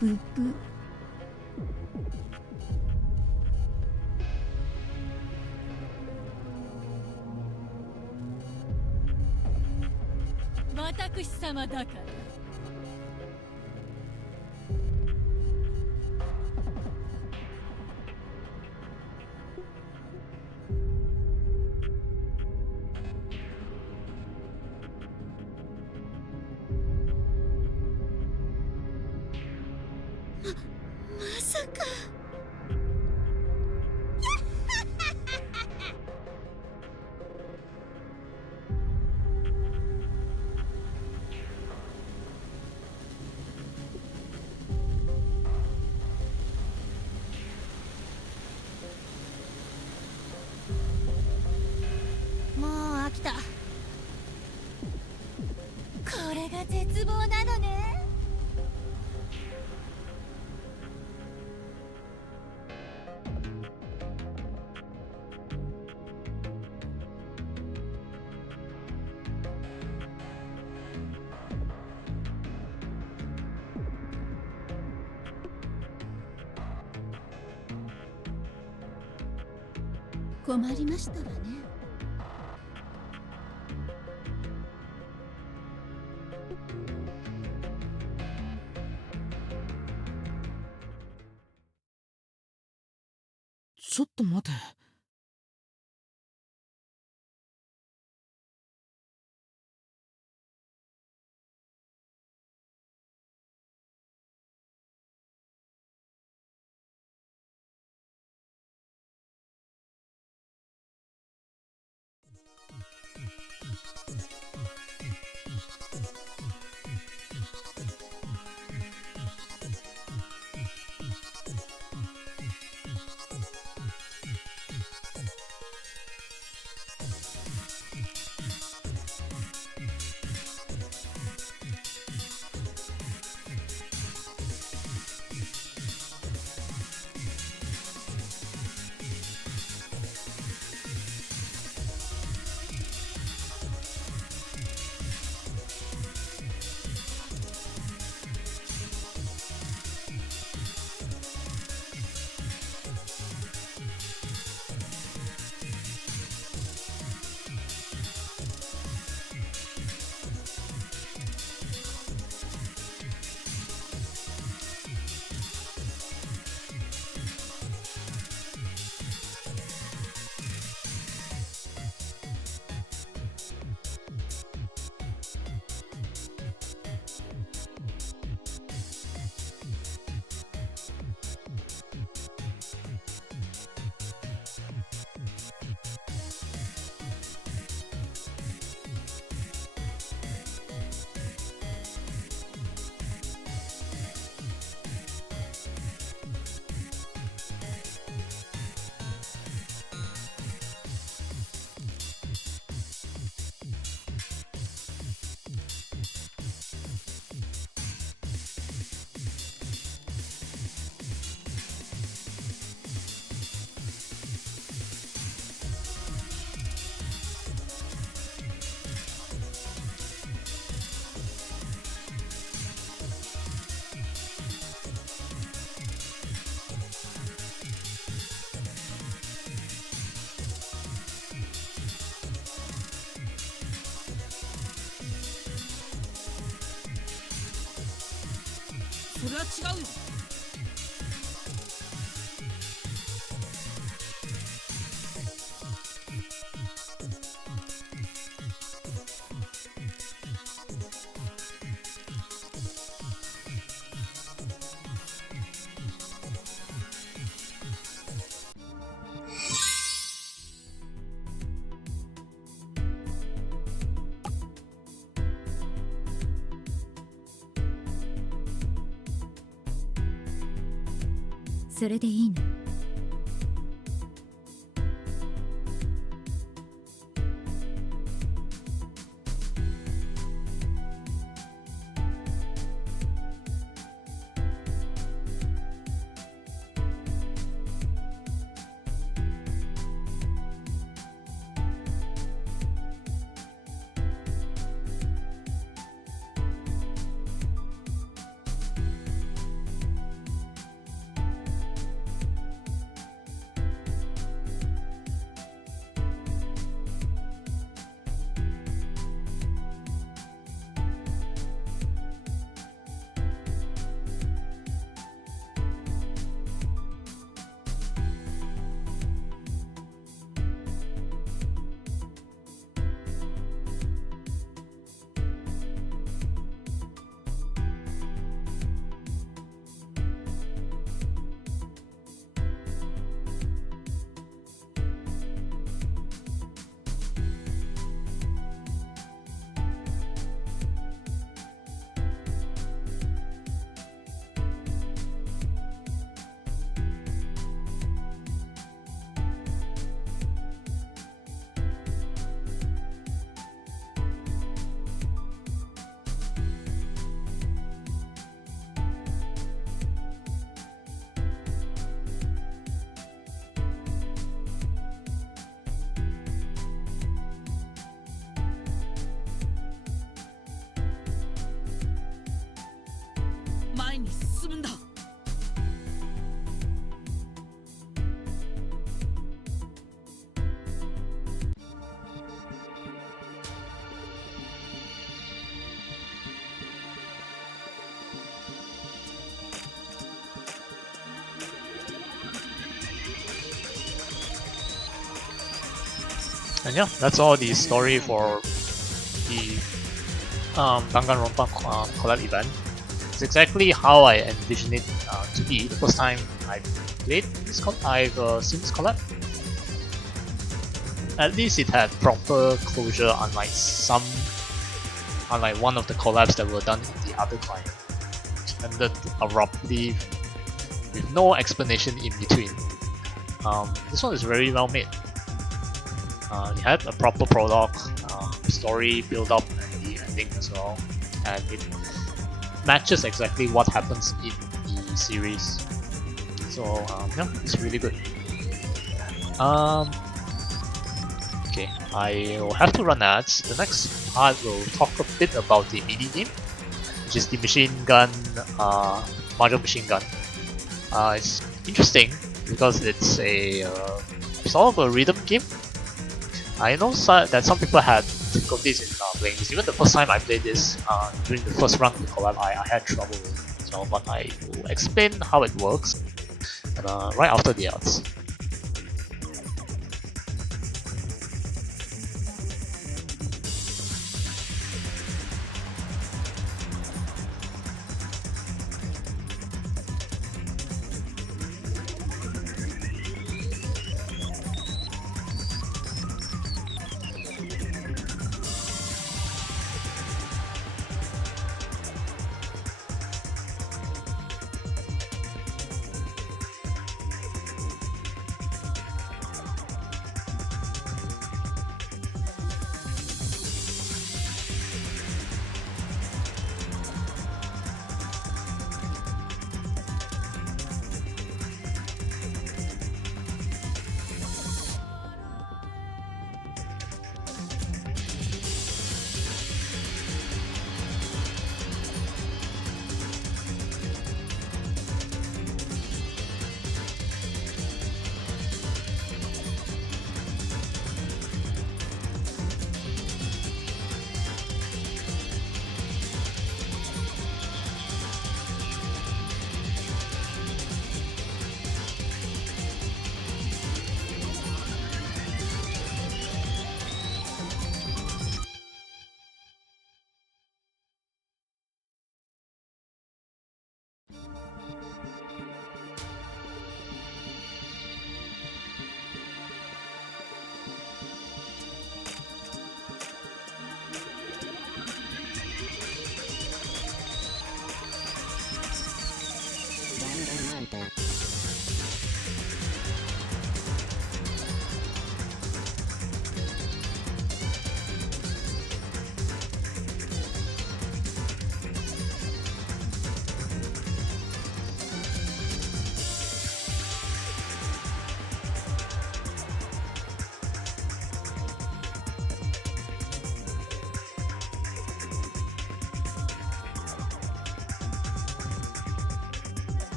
ブブ。私様だから。まさか。もう飽きた。これが絶望なのね。困りましたわね。ちょっと待て。それは違うよ。それでいいの。に進むんだ。 And yeah, that's all the story for the Danganronpa Collab event. It's exactly how I envisioned it to be the first time I played this I've seen this collab. At least it had proper closure, unlike one of the collabs that were done in the other client, which ended abruptly with no explanation in between. This one is very well made. It had a proper prologue, story build up, and the ending as well, and it matches exactly what happens in the series. So yeah, it's really good. Okay, I will have to run ads. The next part will talk a bit about the mini game, which is the machine gun, Mahjong machine gun. It's interesting because it's a sort of a rhythm game. I know that some people had difficulties in playing this. Even the first time I played this, during the first run of the collab, I had trouble with it. So, but I will explain how it works right after the ads.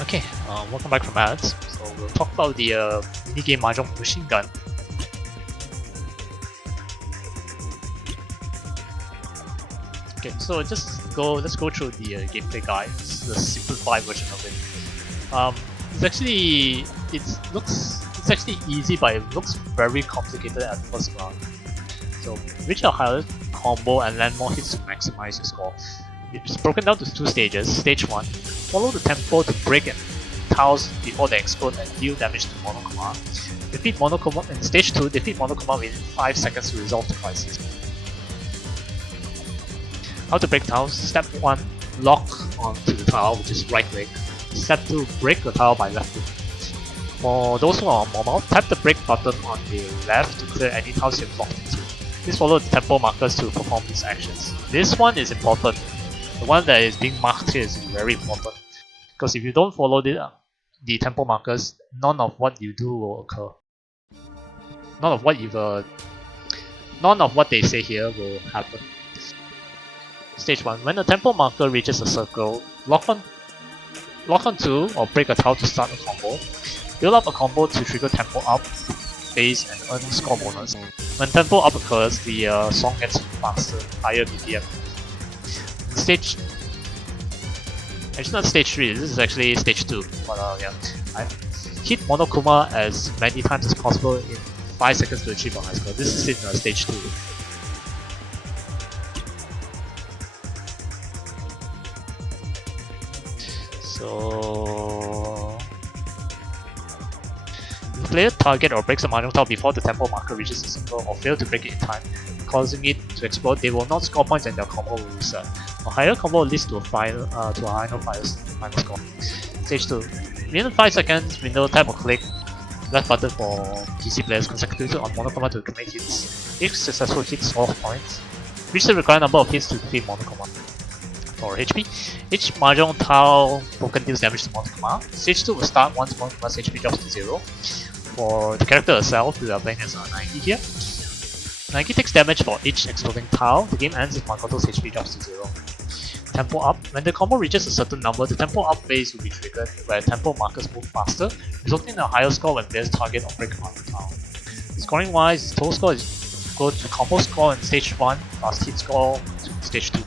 Okay, welcome back from ads. So we'll talk about the minigame Mahjong machine gun. Okay, so just go through the gameplay guide, the simplified version of it. It's actually easy, but it looks very complicated at first glance. So reach a higher combo and land more hits to maximize your score. It's broken down to 2 stages. Stage 1, follow the tempo to break tiles before they explode and deal damage to Monokuma. Defeat Monokuma in stage 2, defeat Monokuma within 5 seconds to resolve the crisis. How to break tiles? Step 1, lock onto the tile, which is right click. Step 2, break the tile by left click. For those who are on mobile, tap the break button on the left to clear any tiles you've locked into. Please follow the tempo markers to perform these actions. This one is important. The one that is being marked here is very important. Because if you don't follow the tempo markers, none of what you do will occur. None of what they say here will happen. Stage 1. When the tempo marker reaches a circle, lock onto or break a tile to start a combo. Build up a combo to trigger tempo up, phase, and earn score bonus. When tempo up occurs, the song gets faster, higher BPM. Actually not stage 3, this is actually stage 2. But yeah. Hit Monokuma as many times as possible in 5 seconds to achieve a high score. This is in stage 2. So if the player target or breaks a Mahjong tile before the tempo marker reaches the circle or fail to break it in time, causing it to explode, they will not score points and their combo will reset. A higher combo leads to a final score. Stage 2. Within 5 seconds, window tap or click left button for PC players consecutively on Monokuma to commit hits. If successful hits score points. Reach the required number of hits to defeat Monokuma. For HP, each Mahjong tile broken deals damage to Monokuma. Stage 2 will start once Monokuma's HP drops to 0. For the character herself, we are playing as Naiki here. Naiki takes damage for each exploding tile. The game ends if Makoto's HP drops to 0. Tempo up. When the combo reaches a certain number, the tempo up phase will be triggered, where tempo markers move faster, resulting in a higher score when players target or break a Mahjong tile. Scoring wise, total score is equal to combo score in stage 1 plus hit score in stage 2.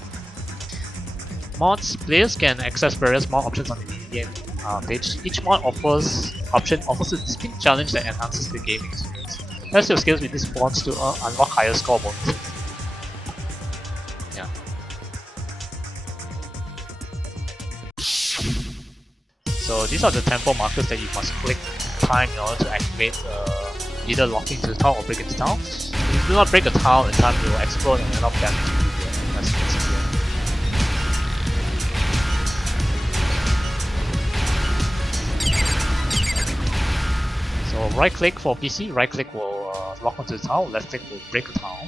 Mods. Players can access various mod options on the minigame page. Each mod option offers a distinct challenge that enhances the game experience. Test your skills with these mods to unlock higher score bonuses. Yeah. So these are the tempo markers that you must click in time in order to activate either locking to the tile or breaking the tile. If you do not break the tile in time, it will explode and end up damaging the as you can see here. So right click for PC, right click will lock onto the tile, left click will break the tile.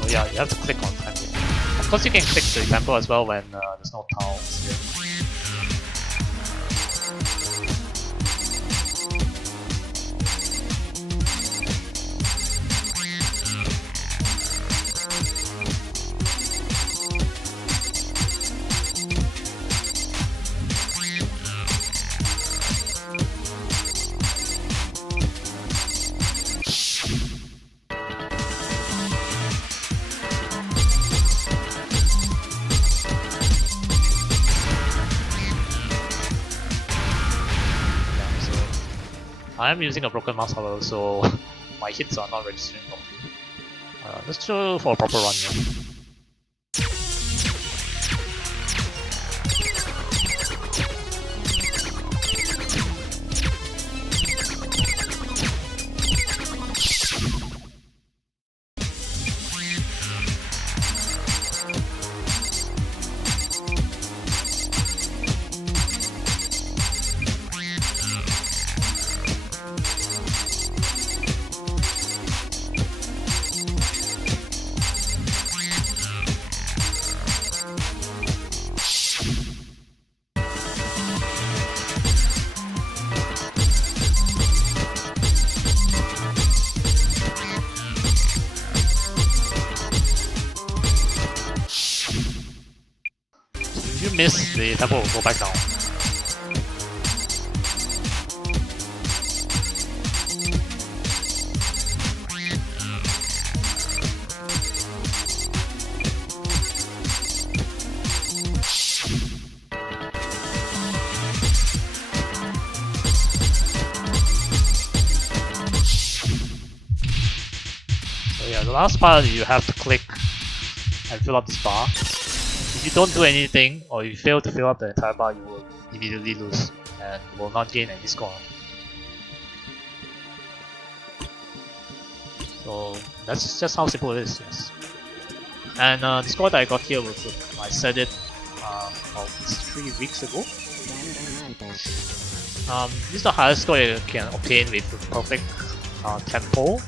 Oh yeah, you have to click on time. Of course you can click the tempo as well when there's no tiles here. I am using a broken mouse, however, so my hits are not registering properly. Let's go for a proper run here. If you miss, the tempo will go back down. Yeah, the last part you have to click and fill up this bar. If you don't do anything or you fail to fill up the entire bar, you will immediately lose and will not gain any score. So that's just how simple it is, yes. And the score that I got here was, I set it about 3 weeks ago. This is the highest score you can obtain with perfect tempo.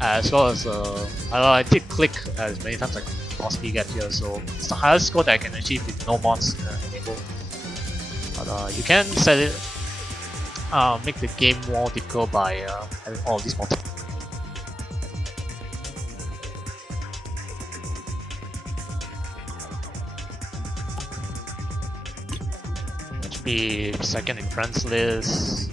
As well as I did click as many times as I could possibly get here, so it's the highest score that I can achieve with no mods enabled. But you can set it, make the game more difficult by having all of these mods. It should be second in friends list.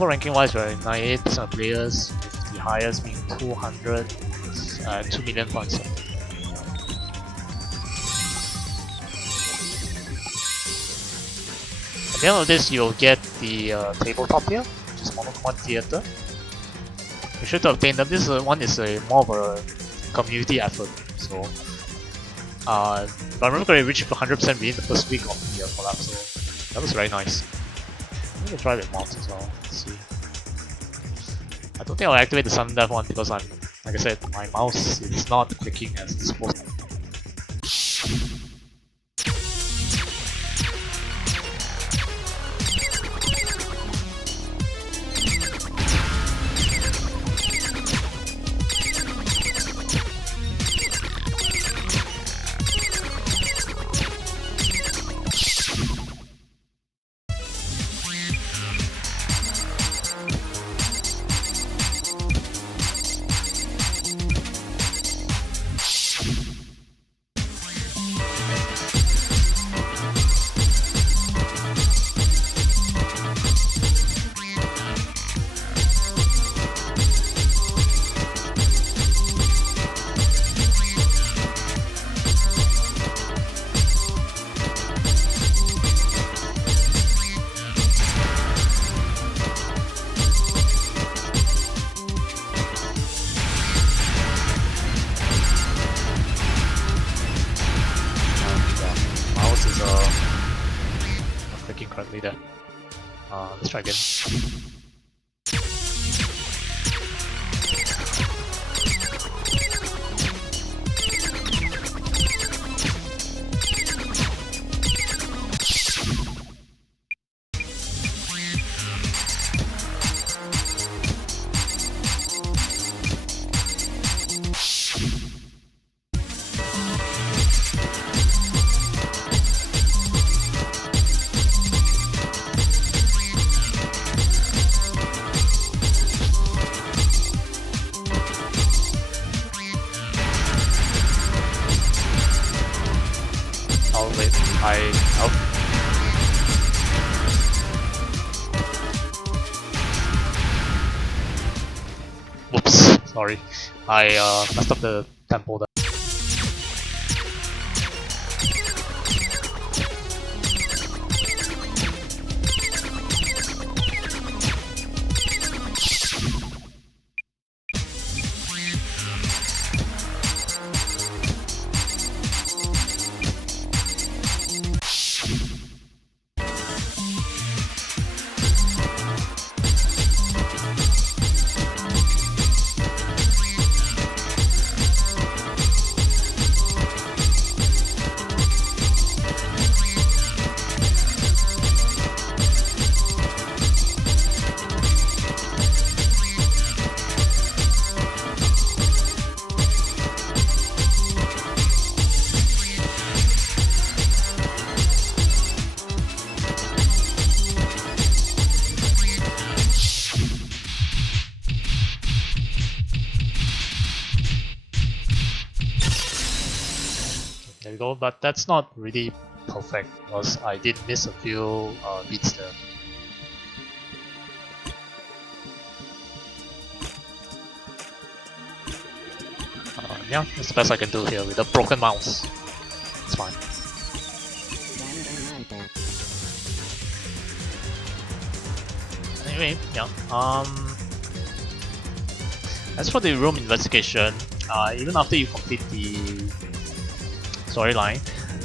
Ranking wise, we're 98% of players, with the highest being 200, 2 million points. At the end of this, you'll get the tabletop here, which is Monochrome Theater. You should obtain them. This one is more of a community effort. So, if I remember correctly, it reached 100% within the first week of the collab, so that was very nice. I'm gonna try with mods as well. Let's see. I don't think I'll activate the sudden death one because like I said, my mouse is not clicking as it's supposed to. Currently there. Let's try again. Whoops, sorry. I messed up the tempo there. There we go, but that's not really perfect because I did miss a few beats there. Yeah, that's the best I can do here with a broken mouse. It's fine. Anyway, yeah. As for the room investigation, even after you complete the storyline,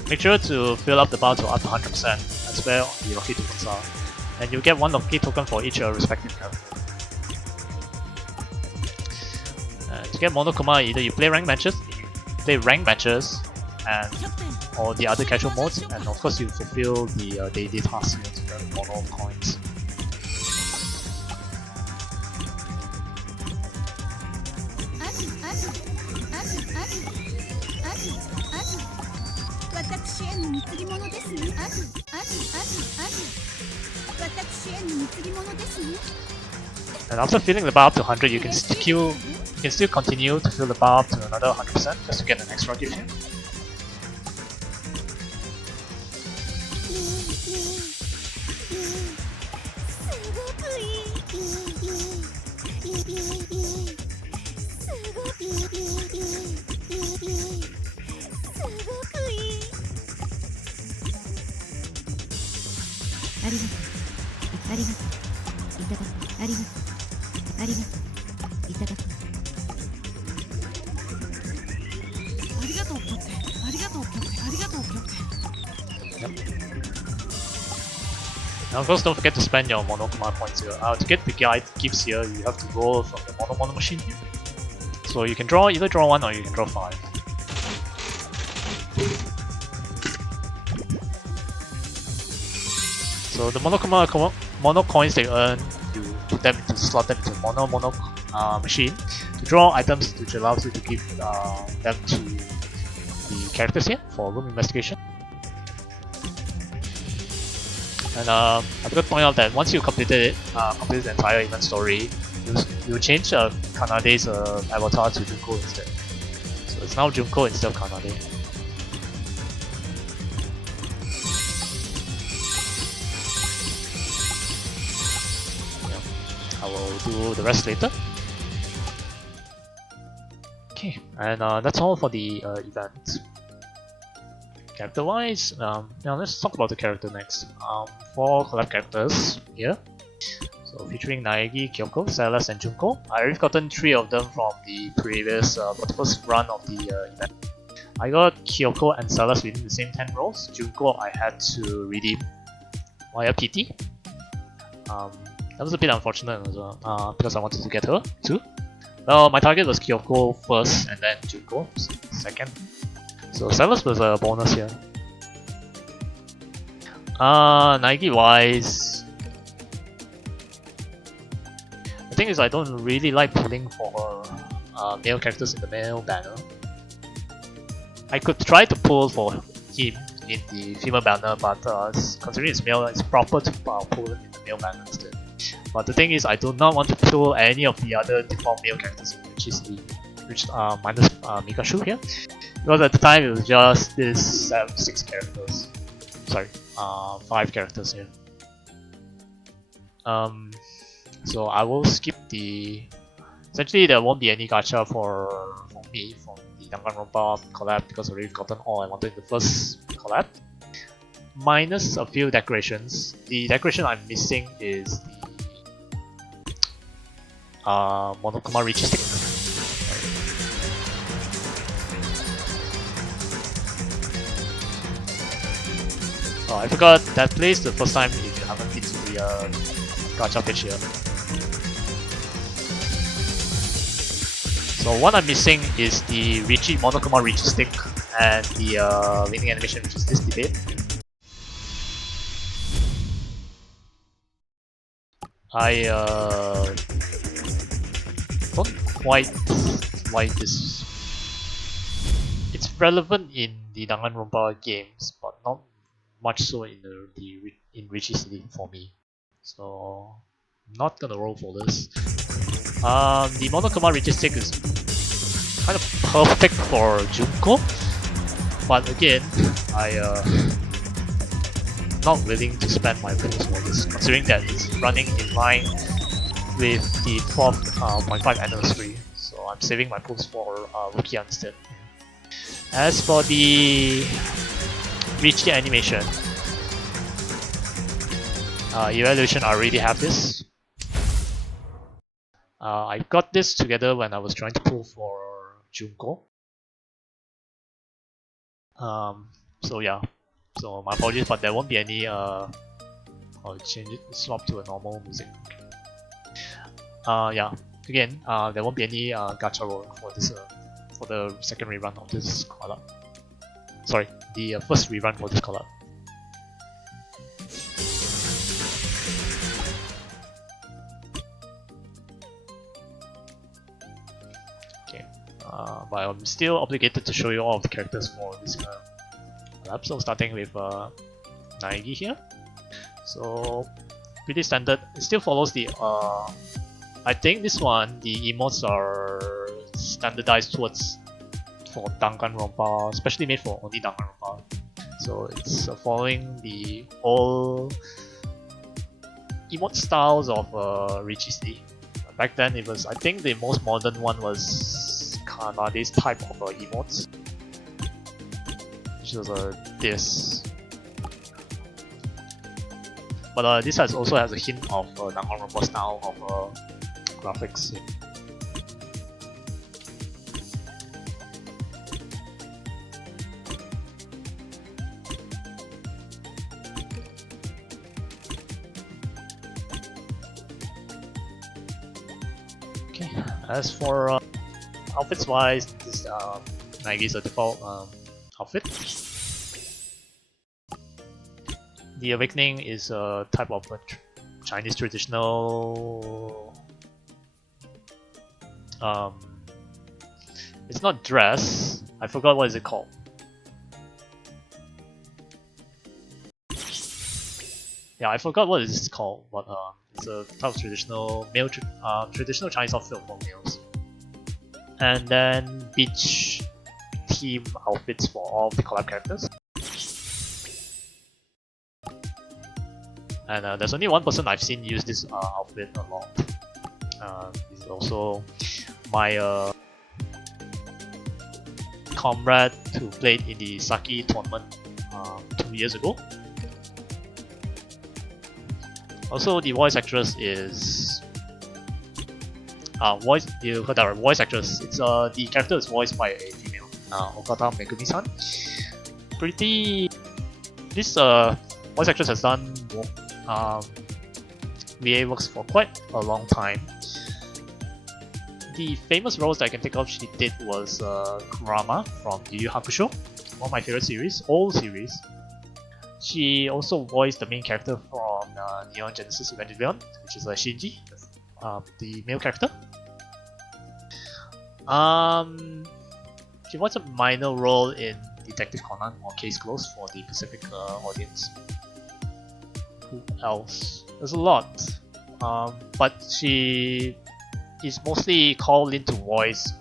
make sure to fill up the bar to up to 100%. That's where the lucky tokens are, and you get one lucky token for each respective character. To get monokuma, either you play rank matches, and or the other casual modes, and of course you fulfill the daily tasks to get mono coins. And after filling the bar up to 100, you can still continue to fill the bar up to another 100% just to get an extra gift here. Now of course don't forget to spend your monokuma points here. To get the guide gifts here, you have to roll from the mono machine here. So you can either draw 1 or you can draw 5. So the mono coins they earn, you put them into slot them into mono machine to draw items which allows you to give them to the characters here for room investigation. And I forgot to point out that once you completed the entire event story, you change Kanade's avatar to Junko instead. So it's now Junko instead of Kanade. I will do the rest later. Okay, and that's all for the event. Character-wise, now let's talk about the character next. 4 collab characters here. So featuring Naegi, Kyoko, Salas, and Junko. I've gotten 3 of them from the previous, the first run of the event. I got Kyoko and Salas within the same 10 rolls. Junko I had to redeem via PT. That was a bit unfortunate as well, because I wanted to get her too. Well, my target was Kyoko first and then Junko second. So Salas was a bonus here. Nike wise, the thing is I don't really like pulling for male characters in the male banner. I could try to pull for him in the female banner, but considering it's male, it's proper to pull in the male banner instead. But the thing is, I do not want to pull any of the other default male characters in Riichi City, which minus Mikashu here. Because at the time it was just this 6 characters. Sorry, 5 characters here. So I will skip the. Essentially, there won't be any gacha for me from the Danganronpa collab because I've already gotten all I wanted in the first collab. Minus a few decorations. The decoration I'm missing is the Monokuma Riichi City. Oh, I forgot that place the first time if you haven't been to the gacha page here. So what I'm missing is the Monokuma Riichi stick and the winning animation, which is this debate. I don't quite like this. It's relevant in the Danganronpa games, but not much so in in Riichi City for me. So I'm not gonna roll for this. The Monokuma Riichi stick is kind of perfect for Junko, But again, I not willing to spend my pools for this, considering that it's running in line with the 12.5 anniversary. So I'm saving my pools for Rookie instead. As for the Riichi animation, evaluation, I already have this. I got this together when I was trying to pull for Junko. So yeah, so my apologies, but there won't be any I'll change it, swap to a normal music. Yeah, again, there won't be any gacha roll for this for the second rerun of this collab. Sorry, the first rerun for this collab. Okay, but I'm still obligated to show you all of the characters for this collab. So starting with Naegi here. So pretty standard. It still follows the I think this one, the emotes are standardized towards for Danganronpa, especially made for only Danganronpa. So it's following the old emote styles of Riichi City. Back then it was, I think the most modern one was Kanade's type of emotes, which was this. But this also has a hint of Danganronpa style of graphics. Okay, as for outfits wise, this Naegi is a default outfit. The Awakening is a type of Chinese traditional. It's not dress. I forgot what is it called. Yeah, I forgot what it is called. But it's a type of traditional male, traditional Chinese outfit for males. And then beach theme outfits for all of the collab characters. And there's only one person I've seen use this outfit a lot. He's also my comrade who played in the Saki tournament 2 years ago. Also, the voice actress is you heard that voice actress. It's the character is voiced by a female, Okata Megumi-san. Pretty. This voice actress has done VA works for quite a long time. The famous roles that I can think of she did was Kurama from Yu Yu Hakusho, one of my favorite series, old series. She also voiced the main character from Neon Genesis Evangelion, which is Shinji, the male character. She voiced a minor role in Detective Conan or Case Closed for the Pacific audience. Who else? There's a lot, but she is mostly called in to voice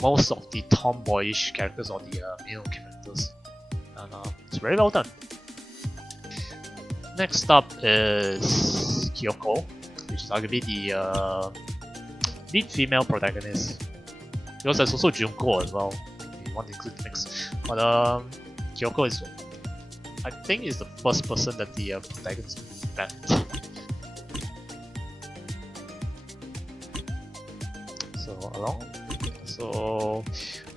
most of the tomboyish characters or the male characters, and it's very well done. Next up is Kyoko, which is arguably the lead female protagonist. Because there's also Junko as well, if you want to include the mix. But Kyoko is, I think, is the first person that the protagonist met. So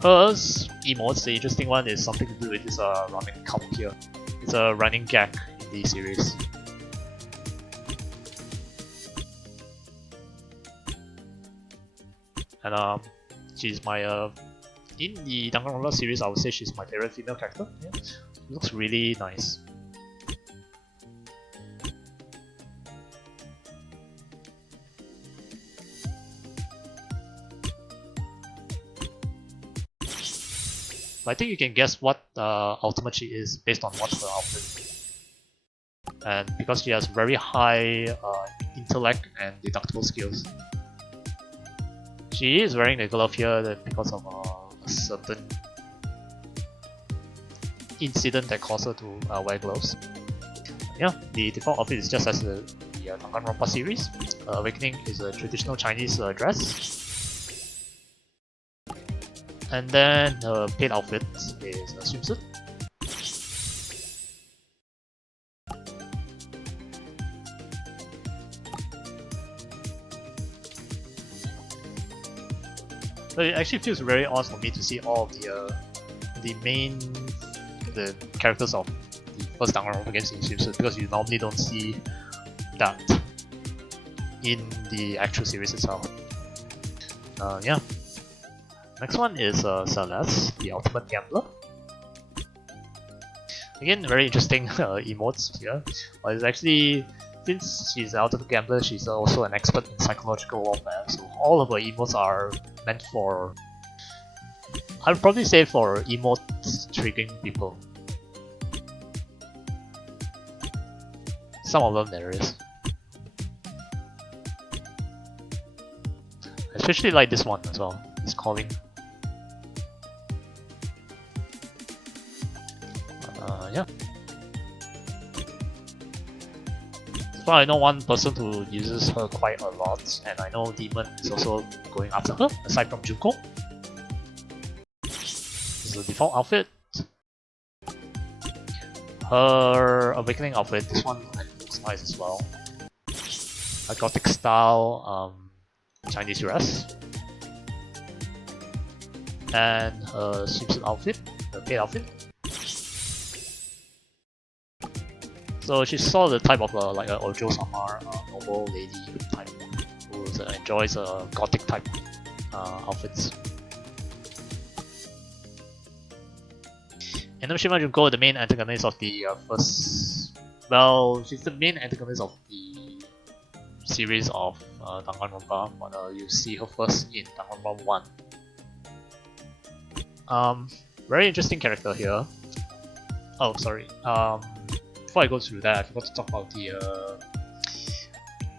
hers emotes, the interesting one is something to do with this running cup here. It's a running gag in the series. And she's my in the Danganronpa series, I would say she's my favorite female character. Yeah. Looks really nice. I think you can guess what ultimate she is based on what's her outfit. And because she has very high intellect and deductible skills. She is wearing the glove here because of a certain incident that caused her to wear gloves. Yeah, the default outfit is just as the Danganronpa series. Awakening is a traditional Chinese dress. And then her paid outfit is a swimsuit. So it actually feels very odd for me to see all of the characters of the first Danganronpa games in swimsuit, because you normally don't see that in the actual series itself. Yeah. Next one is Celeste, the Ultimate Gambler. Again, very interesting emotes here. But it's actually, since she's an Ultimate Gambler, she's also an expert in psychological warfare. So all of her emotes are meant for, I would probably say, for emotes triggering people. Some of them there is. Especially like this one as well. It's calling. Yeah. So far I know one person who uses her quite a lot, and I know Demon is also going after her, aside from Junko. This is the default outfit. Her Awakening outfit, this one looks nice as well. A gothic style Chinese dress. And her swimsuit outfit, the paid outfit. So she's sort of the type of like a Ojo Samar, noble lady type, who enjoys gothic type outfits. And Enoshima Junko, the main antagonist of the first... Well, she's the main antagonist of the series of Danganronpa, but you see her first in Danganronpa 1. Very interesting character here. Oh, sorry. Before I go through that, I forgot to talk about the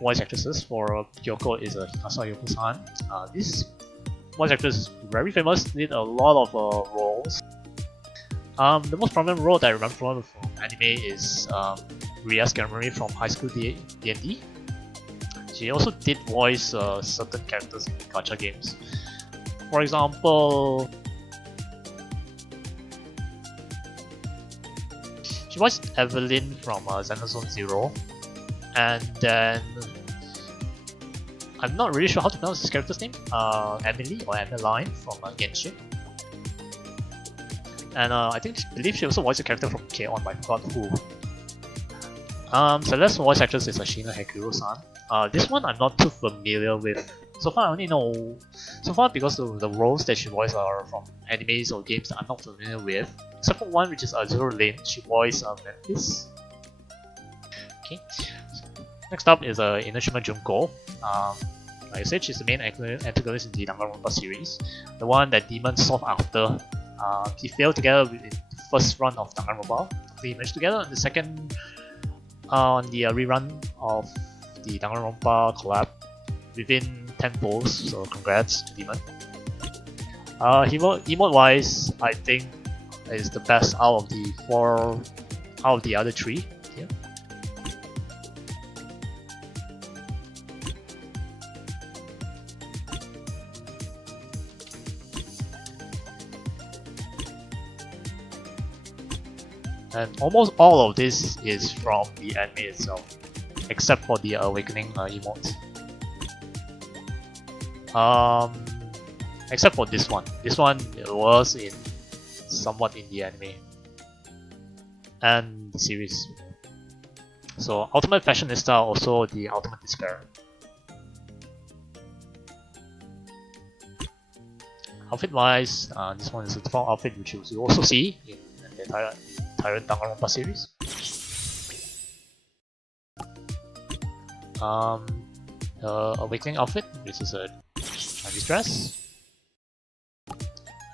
voice actresses. For Kyoko is Hikasa Yoko-san. This voice actress is very famous, did a lot of roles. The most prominent role that I remember from anime is Ria Scaramari from High School D&D. She also did voice certain characters in gacha games. For example, she voiced Evelyn from Xenophon Zero, and then I'm not really sure how to pronounce this character's name. Emily or Emmeline from Genshin. And I believe she also voiced a character from K-On!, but I forgot who. Celeste's voice actress is Ashina Hekuro-san. This one I'm not too familiar with. So far I only know, because the roles that she voiced are from animes or games that I'm not familiar with. Except for one, which is Azure Lane. She voiced Memphis. Okay. Next up is Enoshima Junko. Like I said, she's the main antagonist in the Danganronpa series. The one that Demon sought after. He failed together in the first run of Danganronpa. They merged together in the second on the rerun of the Danganronpa Collab within 10 polls, so congrats to Demon. Emote wise, I think is the best out of the other 3 here. And almost all of this is from the anime itself, except for the Awakening emote. Except for this one. This one was somewhat in the anime and the series. So Ultimate Fashionista, also the Ultimate Despair. Outfit wise, this one is a default outfit which you also see in the entire Danganronpa series. Awakening outfit, which is a Chinese dress.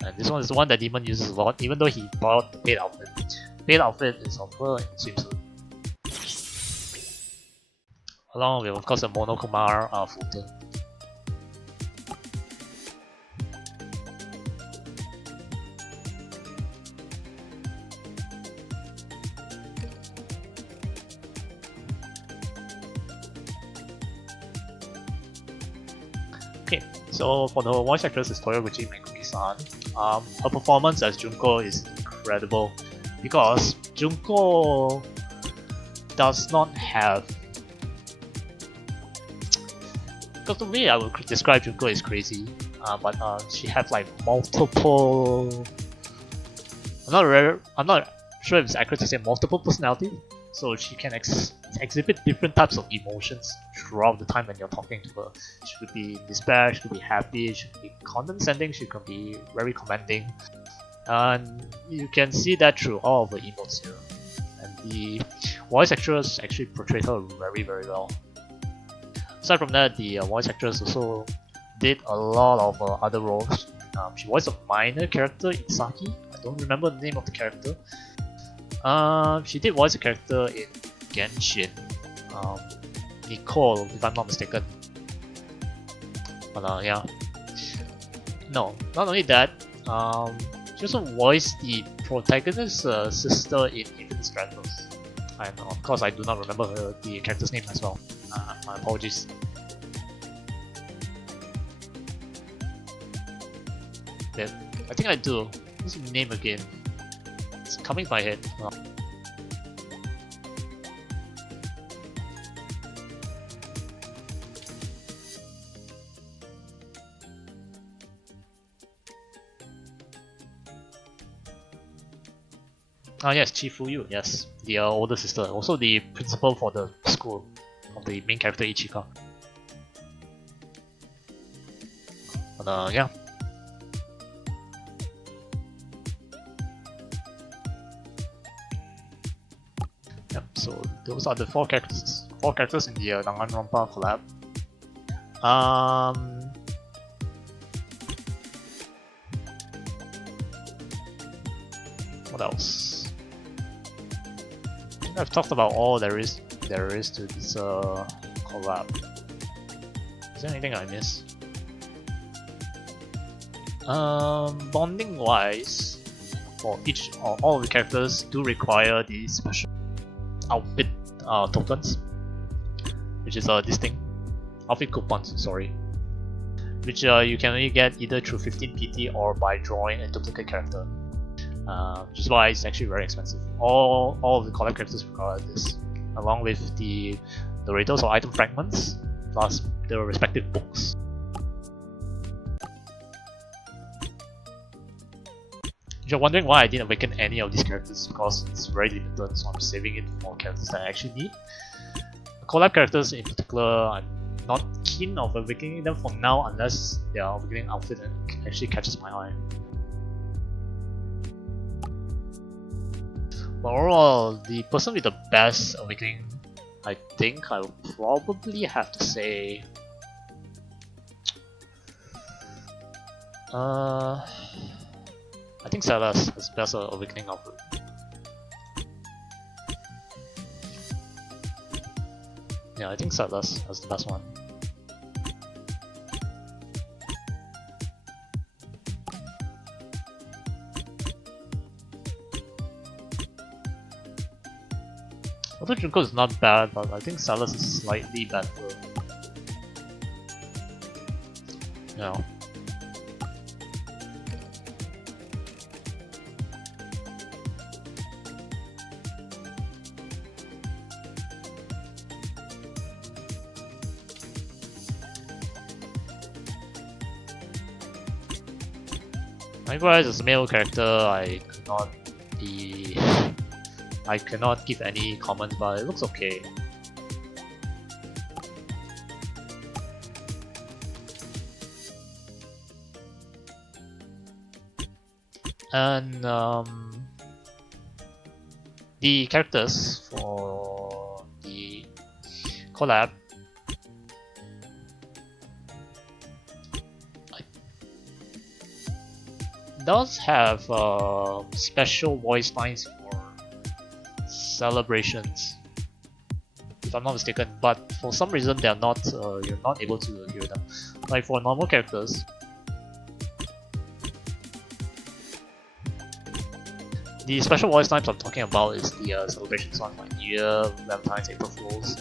And this one is the one that Demon uses a lot, even though he bought the paid outfit. The paid outfit is of her in swimsuit. Along with, of course, a Monokumar filter. Okay, so for the voice actress is Toyoguchi Megumi-san. Her performance as Junko is incredible because Junko does not have. Because the way I would describe Junko is crazy, but she has like multiple. I'm not sure if it's accurate to say multiple personality. So she can exhibit different types of emotions throughout the time when you're talking to her. She could be in despair, she could be happy, she could be condescending, she could be very commanding. And you can see that through all of the emotes here. And the voice actress actually portrayed her very well. Aside from that, the voice actress also did a lot of other roles. She voiced a minor character in Saki. I don't remember the name of the character. She did voice a character in Genshin, Nicole, if I'm not mistaken. But yeah. No, not only that, she also voiced the protagonist's sister in Infinite Stratos. And of course, I do not remember the character's name as well. My apologies. Yeah, I think I do. What's the name again? It's coming to my head. Yes, Chifuyu, yes. The older sister, also the principal for the school of the main character Ichika. But yeah. Yep, so those are the four characters in the Danganronpa collab. What else? I think I've talked about all there is to this collab. Is there anything I missed? Bonding wise, for all of the characters do require the special outfit tokens, which is this thing, outfit coupons, sorry, which you can only get either through 15 PT or by drawing a duplicate character, which is why it's actually very expensive. All of the collab characters require this, along with the Doritos or item fragments, plus the respective books. If you're wondering why I didn't awaken any of these characters, because it's very limited, so I'm saving it for characters that I actually need. The collab characters in particular, I'm not keen of awakening them for now unless their awakening outfit actually catches my eye. But overall, the person with the best awakening, I think I would probably have to say... I think Salas has the best awakening outfit. Yeah, I think Salas has the best one. Although Junko is not bad, but I think Salas is slightly better. Yeah. Likewise, as a male character, I cannot give any comments, but it looks okay. And the characters for the collab, does have special voice lines for celebrations, if I'm not mistaken, but for some reason they are not. You're not able to hear them. Like for normal characters, the special voice lines I'm talking about is the celebrations on like New Year, Valentine's, April Fools.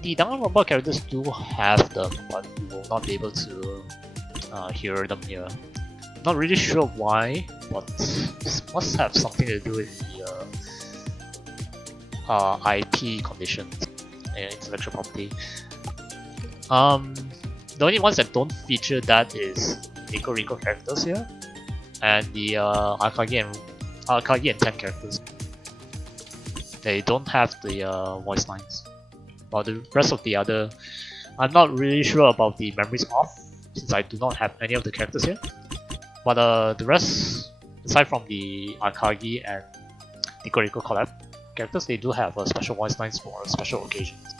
The Danganronpa characters do have them, but you will not be able to hear them here. Not really sure why, but this must have something to do with the IP conditions and intellectual property. The only ones that don't feature that is Nico Rico characters here, and the Akagi and Ten characters. They don't have the voice lines. While the rest of the other, I'm not really sure about the memories off, since I do not have any of the characters here. But the rest, aside from the Akagi and Nico Rico Collab characters, they do have special voice lines for special occasions.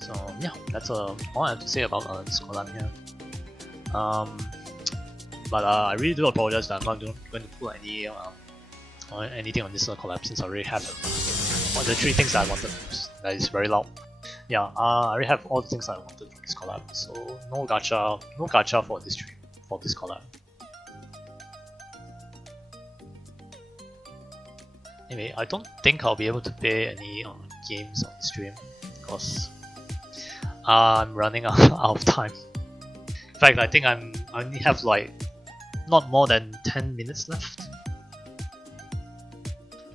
So yeah, that's all I have to say about this collab here. But I really do apologize that I'm not going to put any anything on this collab, since I already have all the 3 things that I wanted. That is very loud. Yeah, I already have all the things I wanted for this collab, so no gacha for this stream, for this collab. Anyway, I don't think I'll be able to play any games on the stream because I'm running out of time. In fact, I think I only have like not more than 10 minutes left.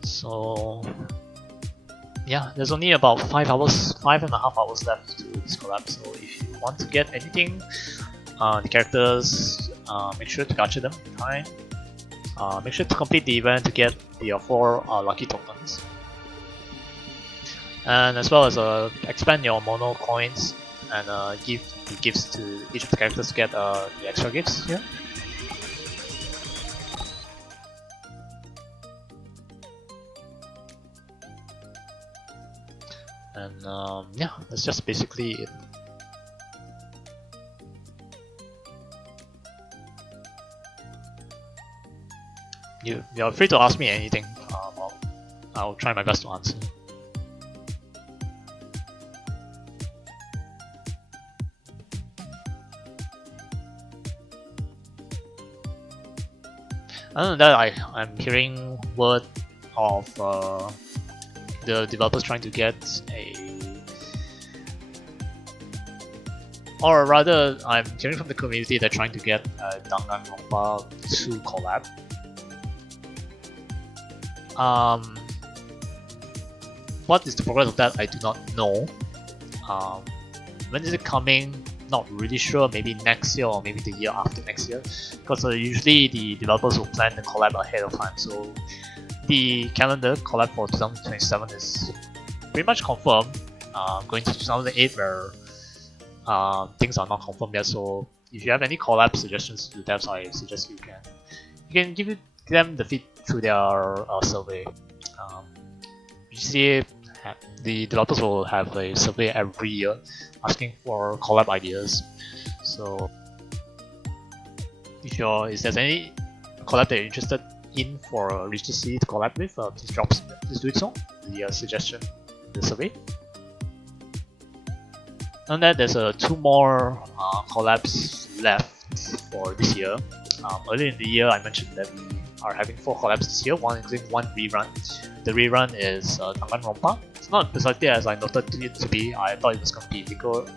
So yeah, there's only about 5.5 hours left to this collab. So if you want to get anything, the characters, make sure to gacha them in time. Make sure to complete the event to get the 4 lucky tokens. And as well as expand your mono coins and give the gifts to each of the characters to get the extra gifts here. And yeah, that's just basically it. You're free to ask me anything. I'll try my best to answer. Other than that, I'm hearing word of the developers trying to get or rather, I'm hearing from the community they're trying to get a Danganronpa 2 collab. What is the progress of that? I do not know. When is it coming? Not really sure. Maybe next year or maybe the year after next year. Because usually the developers will plan the collab ahead of time. So the calendar collab for 2027 is pretty much confirmed. Going to 2008 where things are not confirmed yet. So if you have any collab suggestions to devs, I suggest you can give them the feed through their survey. Usually the developers will have a survey every year asking for collab ideas. So if there's any collab that you're interested in for Riichi City to collab with, please do it so. The suggestion in the survey. And then there's 2 more collabs left for this year. Earlier in the year, I mentioned that we are having 4 collabs this year, including 1 rerun. The rerun is Danganronpa. It's not precisely as I noted it to be. I thought it was going to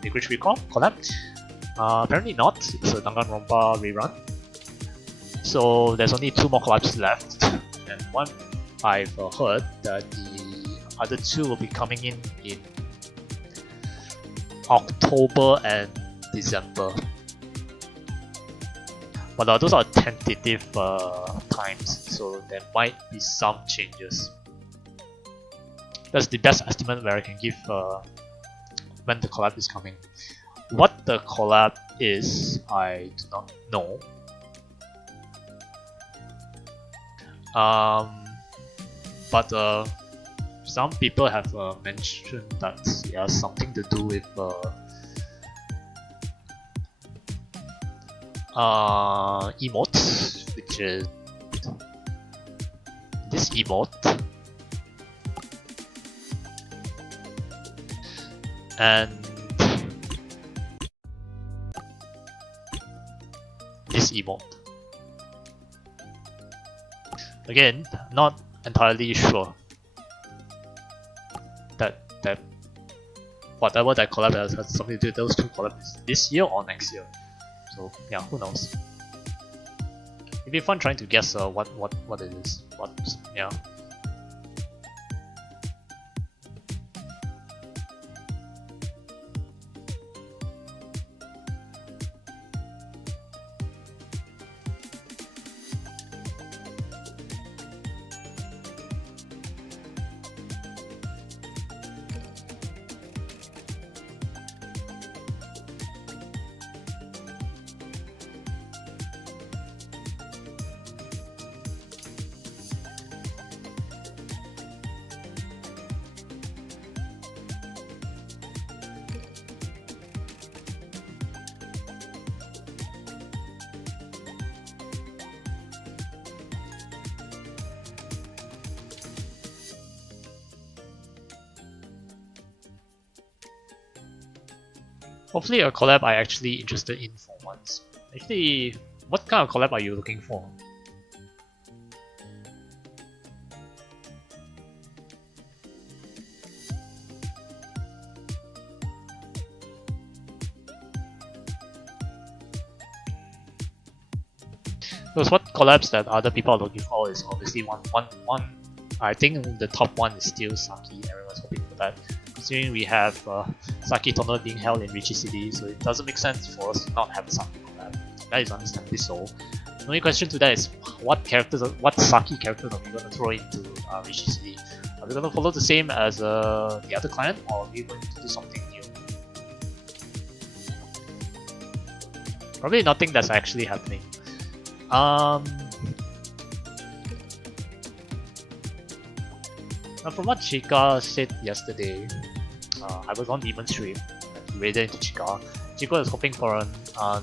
be Riichi Recall collab. Apparently not. It's a Danganronpa rerun. So there's only 2 more collabs left, and one I've heard that the other 2 will be coming in October and December. But those are tentative times, so there might be some changes. That's the best estimate where I can give when the collab is coming. What the collab is, I do not know. But some people have mentioned that it has something to do with emote, which is this emote, and this emote. Again, not entirely sure that whatever that collab has something to do with those two collabs this year or next year. So yeah, who knows? It'd be fun trying to guess what it is. Yeah. Hopefully a collab I actually interested in for once. Actually, what kind of collab are you looking for? Because what collabs that other people are looking for is obviously one. I think the top one is still Saki. Everyone's hoping for that. Considering we have Saki tournament being held in Riichi City, so it doesn't make sense for us to not have a Saki collab. That is understandably so. The only question to that is what Saki characters are we going to throw into Riichi City? Are we going to follow the same as the other client, or are we going to do something new? Probably nothing that's actually happening. Now from what Chica said yesterday, I was on Demon Stream and he raided into Chica. Chica is hoping for an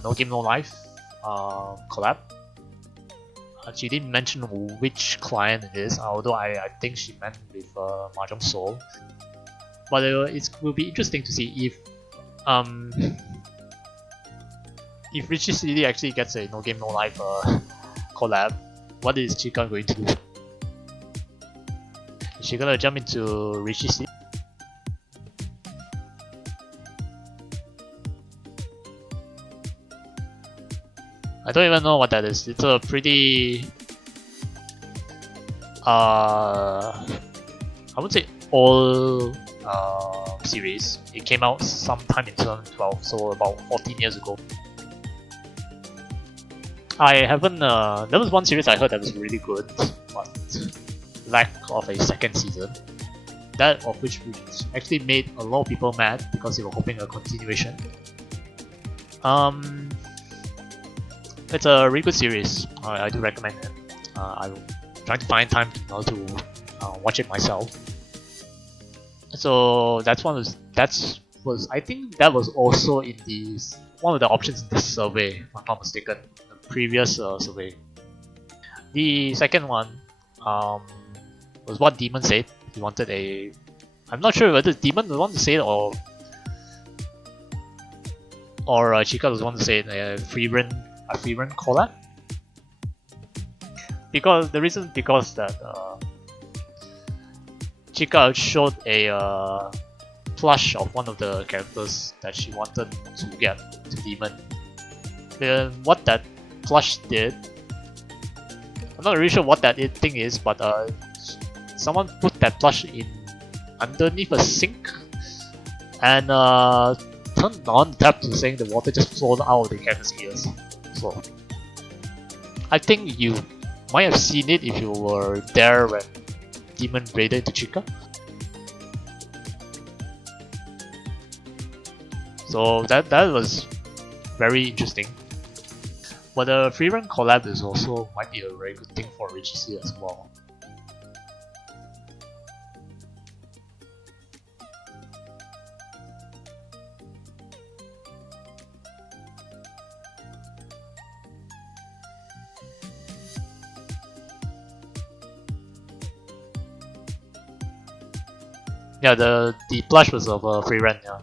No Game No Life collab. She didn't mention which client it is, although I think she meant with Mahjong Soul. But it will be interesting to see if Riichi City actually gets a No Game No Life collab. What is Chica going to do? Is she gonna jump into Riichi City? I don't even know what that is. It's a pretty I would say old series. It came out sometime in 2012, so about 14 years ago. I haven't there was one series I heard that was really good, but lack of a second season. That of which actually made a lot of people mad because they were hoping a continuation. It's a really good series. I do recommend it. I'm trying to find time to watch it myself. So that's I think that was also in one of the options in this survey, if I'm not mistaken, the previous survey. The second one was what Demon said. He wanted a. I'm not sure whether Demon was the one to say it or Chica was the one to say it, a Rerun collab. Because the reason that Chica showed a plush of one of the characters that she wanted to get to Demon. Then what that plush did, I'm not really sure what that thing is, but someone put that plush in underneath a sink and turned on the tap to saying the water just flowed out of the character's ears. So I think you might have seen it if you were there when Demon raided into Chica. So that was very interesting. But the Rerun collab is also might be a very good thing for Riichi City as well. Yeah, the plush was of Rerun, yeah.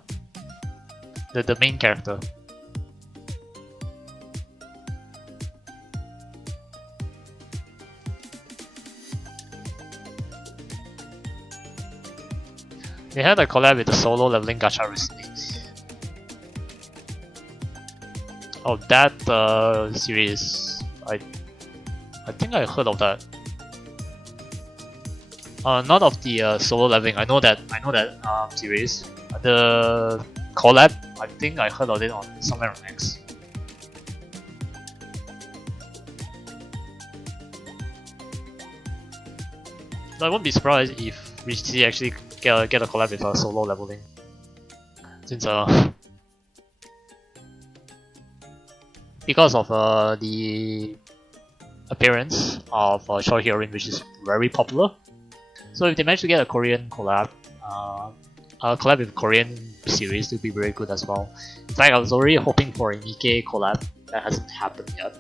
The main character. They had a collab with the solo leveling gacha recently. Oh, that series, I think I heard of that. Not of the solo leveling. I know that series. The collab, I think I heard of it on somewhere on X. So I won't be surprised if Riichi City actually get a collab with a solo leveling. Since because of the appearance of Choi Hyo-rin, which is very popular. So if they manage to get a Korean collab, a collab with Korean series would be very good as well. In fact, I was already hoping for a Nikkei collab. That hasn't happened yet.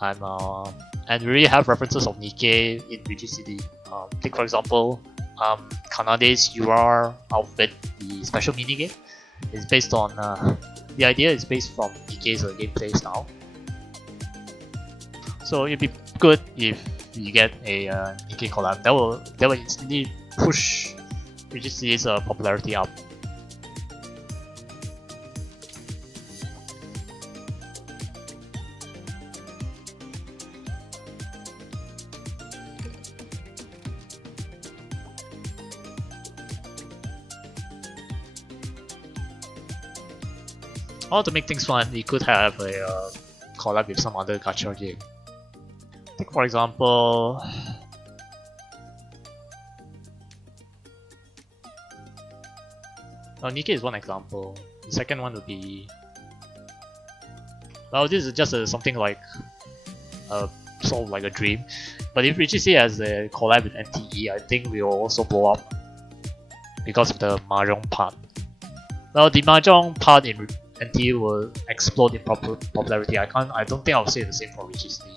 And we really have references of Nikkei in Riichi City. Take for example, Kanade's UR outfit, the special minigame, is based on the idea is based from Nikkei's gameplay style. So it'd be good if you get a Nikkei collab. That will instantly push Riichi City's popularity up. Or to make things fun, we could have a collab with some other gacha game. Take for example, Nikkei is one example. The second one would be, well, this is just something like sort of like a dream. But if Riichi City has a collab with NTE, I think we will also blow up because of the Mahjong part. Well, the Mahjong part in NTE will explode in popularity. I don't think I'll say the same for Riichi City,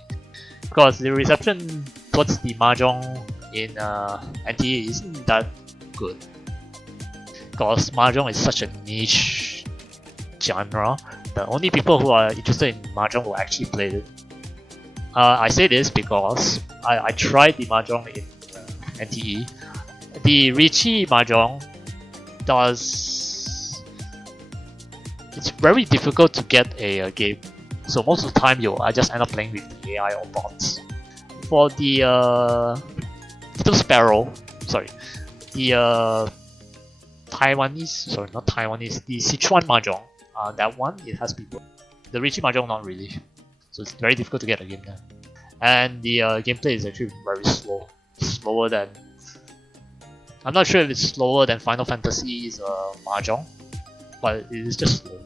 because the reception towards the Mahjong in NTE isn't that good. Because Mahjong is such a niche genre that only people who are interested in Mahjong will actually play it. I say this because I tried the Mahjong in NTE. The Riichi Mahjong it's very difficult to get a game, so most of the time I just end up playing with the AI or bots. For the Little Sparrow, the the Sichuan Mahjong, that one, it has people. The Riichi Mahjong, not really. So it's very difficult to get a game there. And the gameplay is actually very slow. Slower than... I'm not sure if it's slower than Final Fantasy's Mahjong, but it is just slow.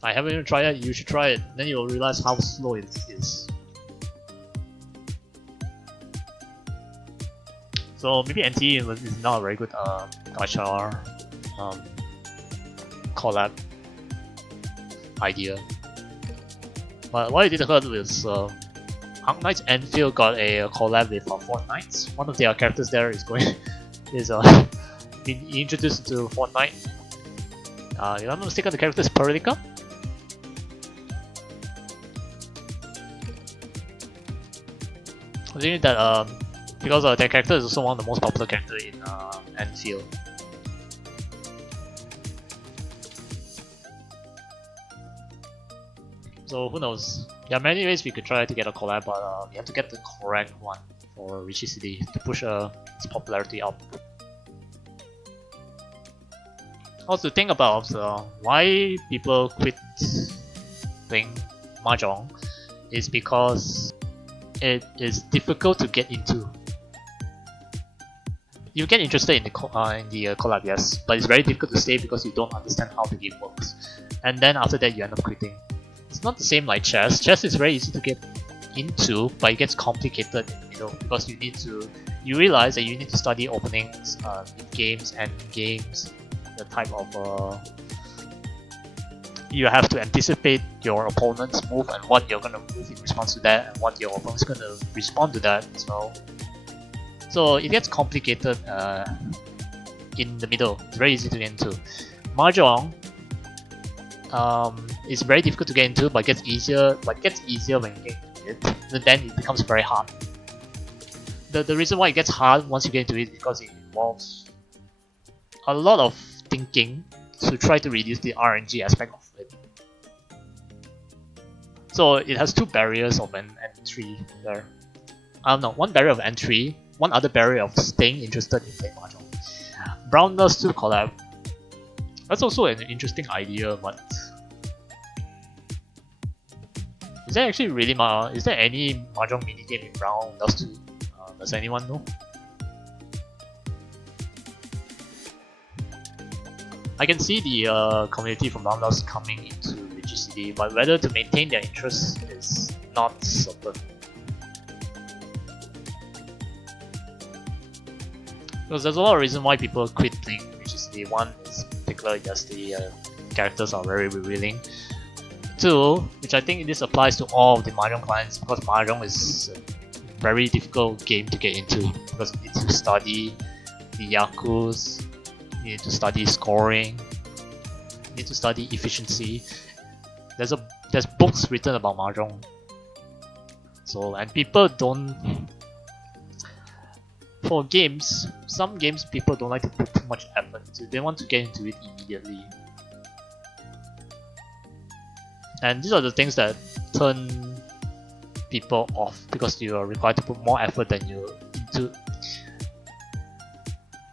I haven't even tried it, you should try it, then you'll realize how slow it is. So maybe NT is not a very good gacha collab idea. But what I did heard was Hunk Knights Enfield got a collab with Fortnite. One of their characters there is being introduced to Fortnite. If I'm not mistaken, the character is Perlica. I think that because their character is also one of the most popular characters in Enfield. So who knows? There are many ways we could try to get a collab, but we have to get the correct one for Riichi City to push its popularity up. Also, think about why people quit playing Mahjong is because it is difficult to get into. You get interested in the collab, yes, but it's very difficult to stay because you don't understand how the game works. And then after that, you end up quitting. It's not the same like chess. Chess is very easy to get into, but it gets complicated in the middle because you realize that you need to study openings, games, and games, the type of you have to anticipate your opponent's move and what you're gonna move in response to that, and what your opponent's gonna respond to that as well. So it gets complicated in the middle. It's very easy to get into. Mahjong is very difficult to get into, but gets easier. But gets easier when you get into it. And then it becomes very hard. The reason why it gets hard once you get into it is because it involves a lot of thinking to try to reduce the RNG aspect of it. So it has two barriers of an entry there. No, one barrier of entry, one other barrier of staying interested in playing Mahjong. Brown Nurse 2 collab. That's also an interesting idea, but is there actually really is there any Mahjong minigame in Brown Nurse 2? Does anyone know? I can see the community from Brown Nurse coming into Riichi City, but whether to maintain their interest is not certain. Because there's a lot of reasons why people quit playing Riichi City. One is in particular, yes, the characters are very revealing. Two, which I think this applies to all of the Mahjong clients, because Mahjong is a very difficult game to get into, because you need to study the yakus, you need to study scoring, you need to study efficiency. There's books written about Mahjong. So, and people don't, for games, some games people don't like to put too much effort into. They want to get into it immediately. And these are the things that turn people off, because you are required to put more effort than you into.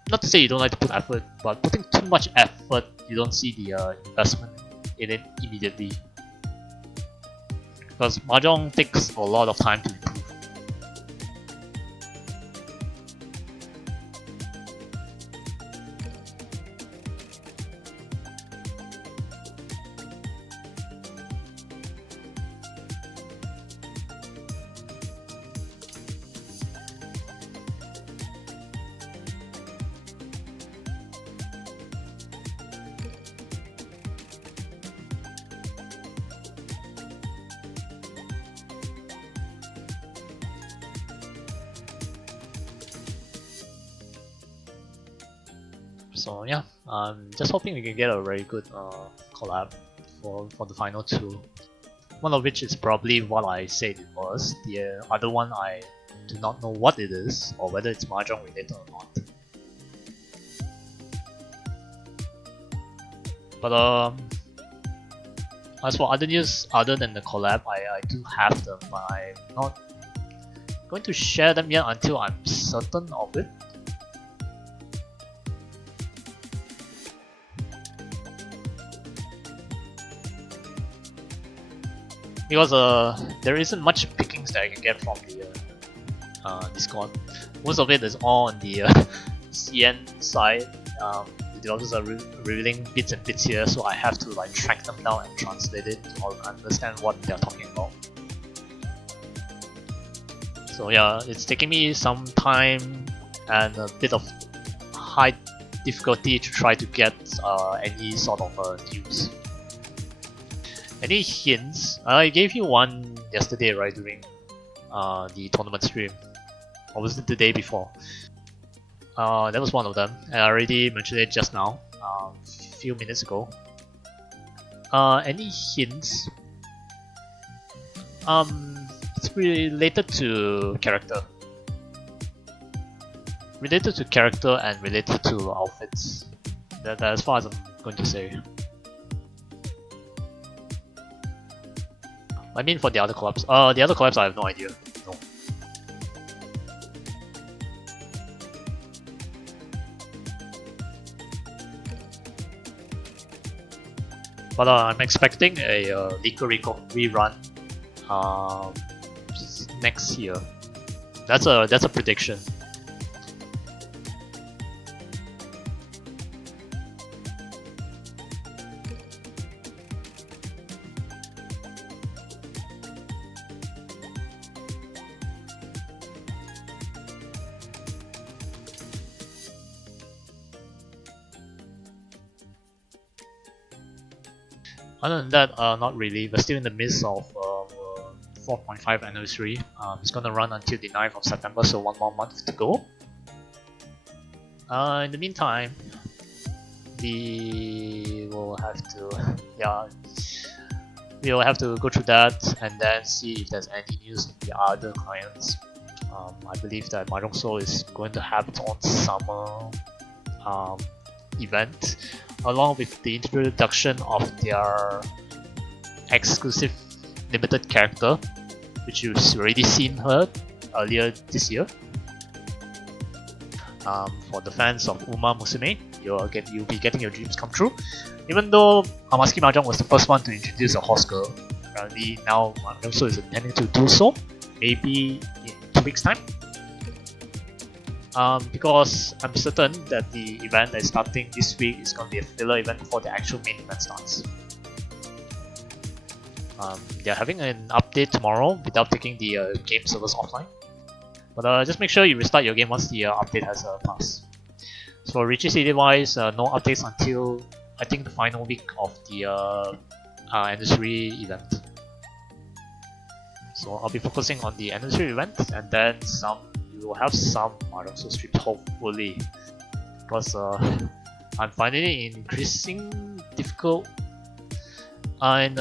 Not to say you don't like to put effort, but putting too much effort, you don't see the investment in it immediately. Because Mahjong takes a lot of time to improve. So yeah, I'm just hoping we can get a very good collab for the final two. One of which is probably what I said it was. The other one I do not know what it is, or whether it's Mahjong related or not. But as for other news other than the collab, I do have them, but I'm not going to share them yet until I'm certain of it. Because there isn't much pickings that I can get from the Discord. Most of it is all on the CN side. The developers are revealing bits and bits here, so I have to like track them down and translate it to understand what they're talking about. So yeah, it's taking me some time and a bit of high difficulty to try to get any sort of news. Any hints? I gave you one yesterday, right, during the tournament stream. Or was it the day before? That was one of them, and I already mentioned it just now, a few minutes ago. Any hints? It's related to character. Related to character and related to outfits. That's as far as I'm going to say. I mean for the other collabs. The other collabs I have no idea. No. But I'm expecting a Rico rerun next year. That's a prediction. Other than that, not really. We're still in the midst of 4.5 anniversary. It's gonna run until the 9th of September, so 1 more month to go. In the meantime, we will have to, we will have to go through that and then see if there's any news in the other clients. I believe that Mahjong Soul is going to have its own summer event, along with the introduction of their exclusive limited character, which you've already seen her earlier this year. For the fans of Uma Musume, you'll be getting your dreams come true. Even though Hamaski Mahjong was the first one to introduce a horse girl, apparently now Mahjong Soul is intending to do so, maybe in 2 weeks' time. Because I'm certain that the event that is starting this week is going to be a filler event before the actual main event starts. They're having an update tomorrow without taking the game servers offline. But just make sure you restart your game once the update has passed. So for Riichi City wise, no updates until I think the final week of the anniversary event. So I'll be focusing on the anniversary event, and then we will have some Mahjong Soul streams hopefully, because I'm finding it increasing difficult and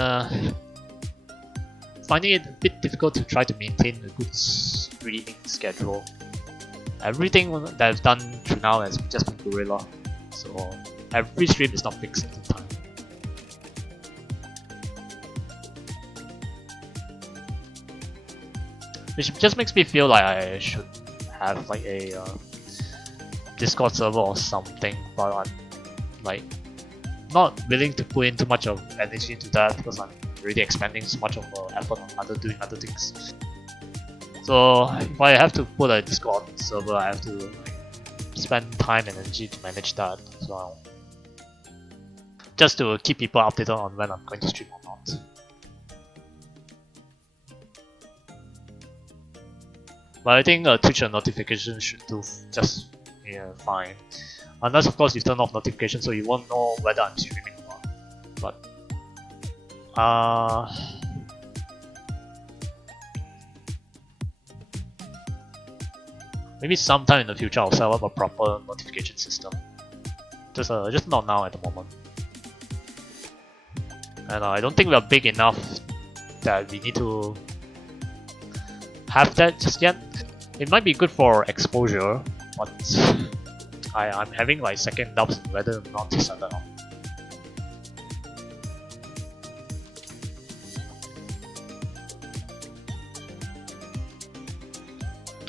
finding it a bit difficult to try to maintain a good streaming schedule. Everything that I've done through now has just been guerrilla, so every stream is not fixed at the time. Which just makes me feel like I should have like a Discord server or something, but I'm like not willing to put in too much of energy into that because I'm already expending so much of effort on doing other things. So if I have to put a Discord server, I have to like spend time and energy to manage that as well, just to keep people updated on when I'm going to stream or not. But I think Twitch notifications should do just fine. Unless of course you turn off notifications so you won't know whether I'm streaming or not. But maybe sometime in the future I'll set up a proper notification system. Just not now at the moment. And I don't think we are big enough that we need to have that just yet. It might be good for exposure, but I'm having like second doubts whether or not to set that up.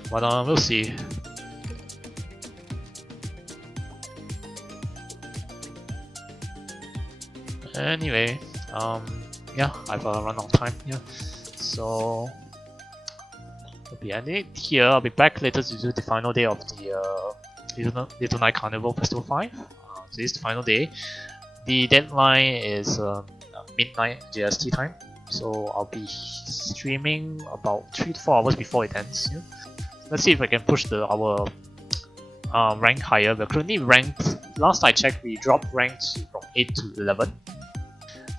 But we'll see. Anyway, yeah, I've run out of time here, so I'll be ending it here. I'll be back later to do the final day of the Little Night Carnival Festival 5. So this is the final day. The deadline is midnight JST time, so I'll be streaming about 3 to 4 hours before it ends. Yeah? Let's see if I can push our rank higher. We're currently ranked, last I checked, we dropped ranks from 8 to 11.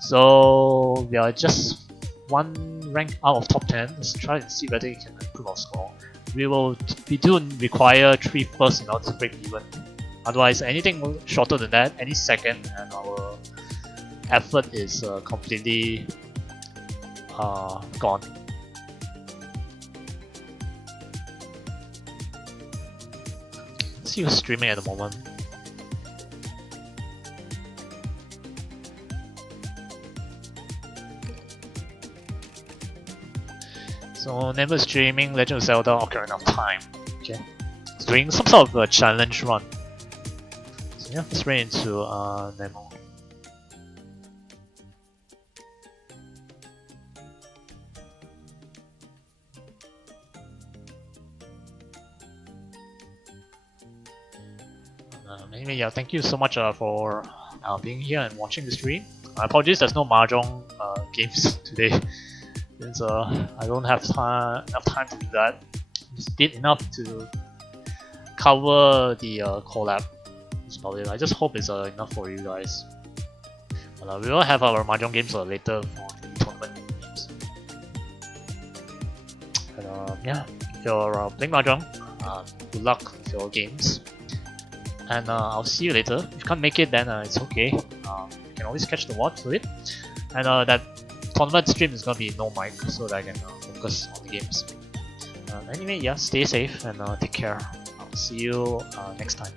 So we are just 1 rank out of top 10. Let's try and see whether we can improve our score. We do require 3 first in order to break even. Otherwise, anything shorter than that, any second, and our effort is completely gone. Let's see who's streaming at the moment. So Nemo streaming Legend of Zelda Ocarina of Time. Okay. It's doing some sort of a challenge run. So yeah, let's run into Nemo. Anyway, yeah, thank you so much for being here and watching the stream. I apologize, there's no Mahjong games today. Since I don't have enough time to do that. Just did enough to cover the collab. That's about it. I just hope it's enough for you guys. We will have our Mahjong games later for the tournament games. And yeah, if you're playing Mahjong, good luck with your games. And I'll see you later. If you can't make it, then it's okay. You can always catch the watch for it. And that tournament stream is gonna be no mic, so that I can focus on the games. Anyway, yeah, stay safe and take care. I'll see you next time.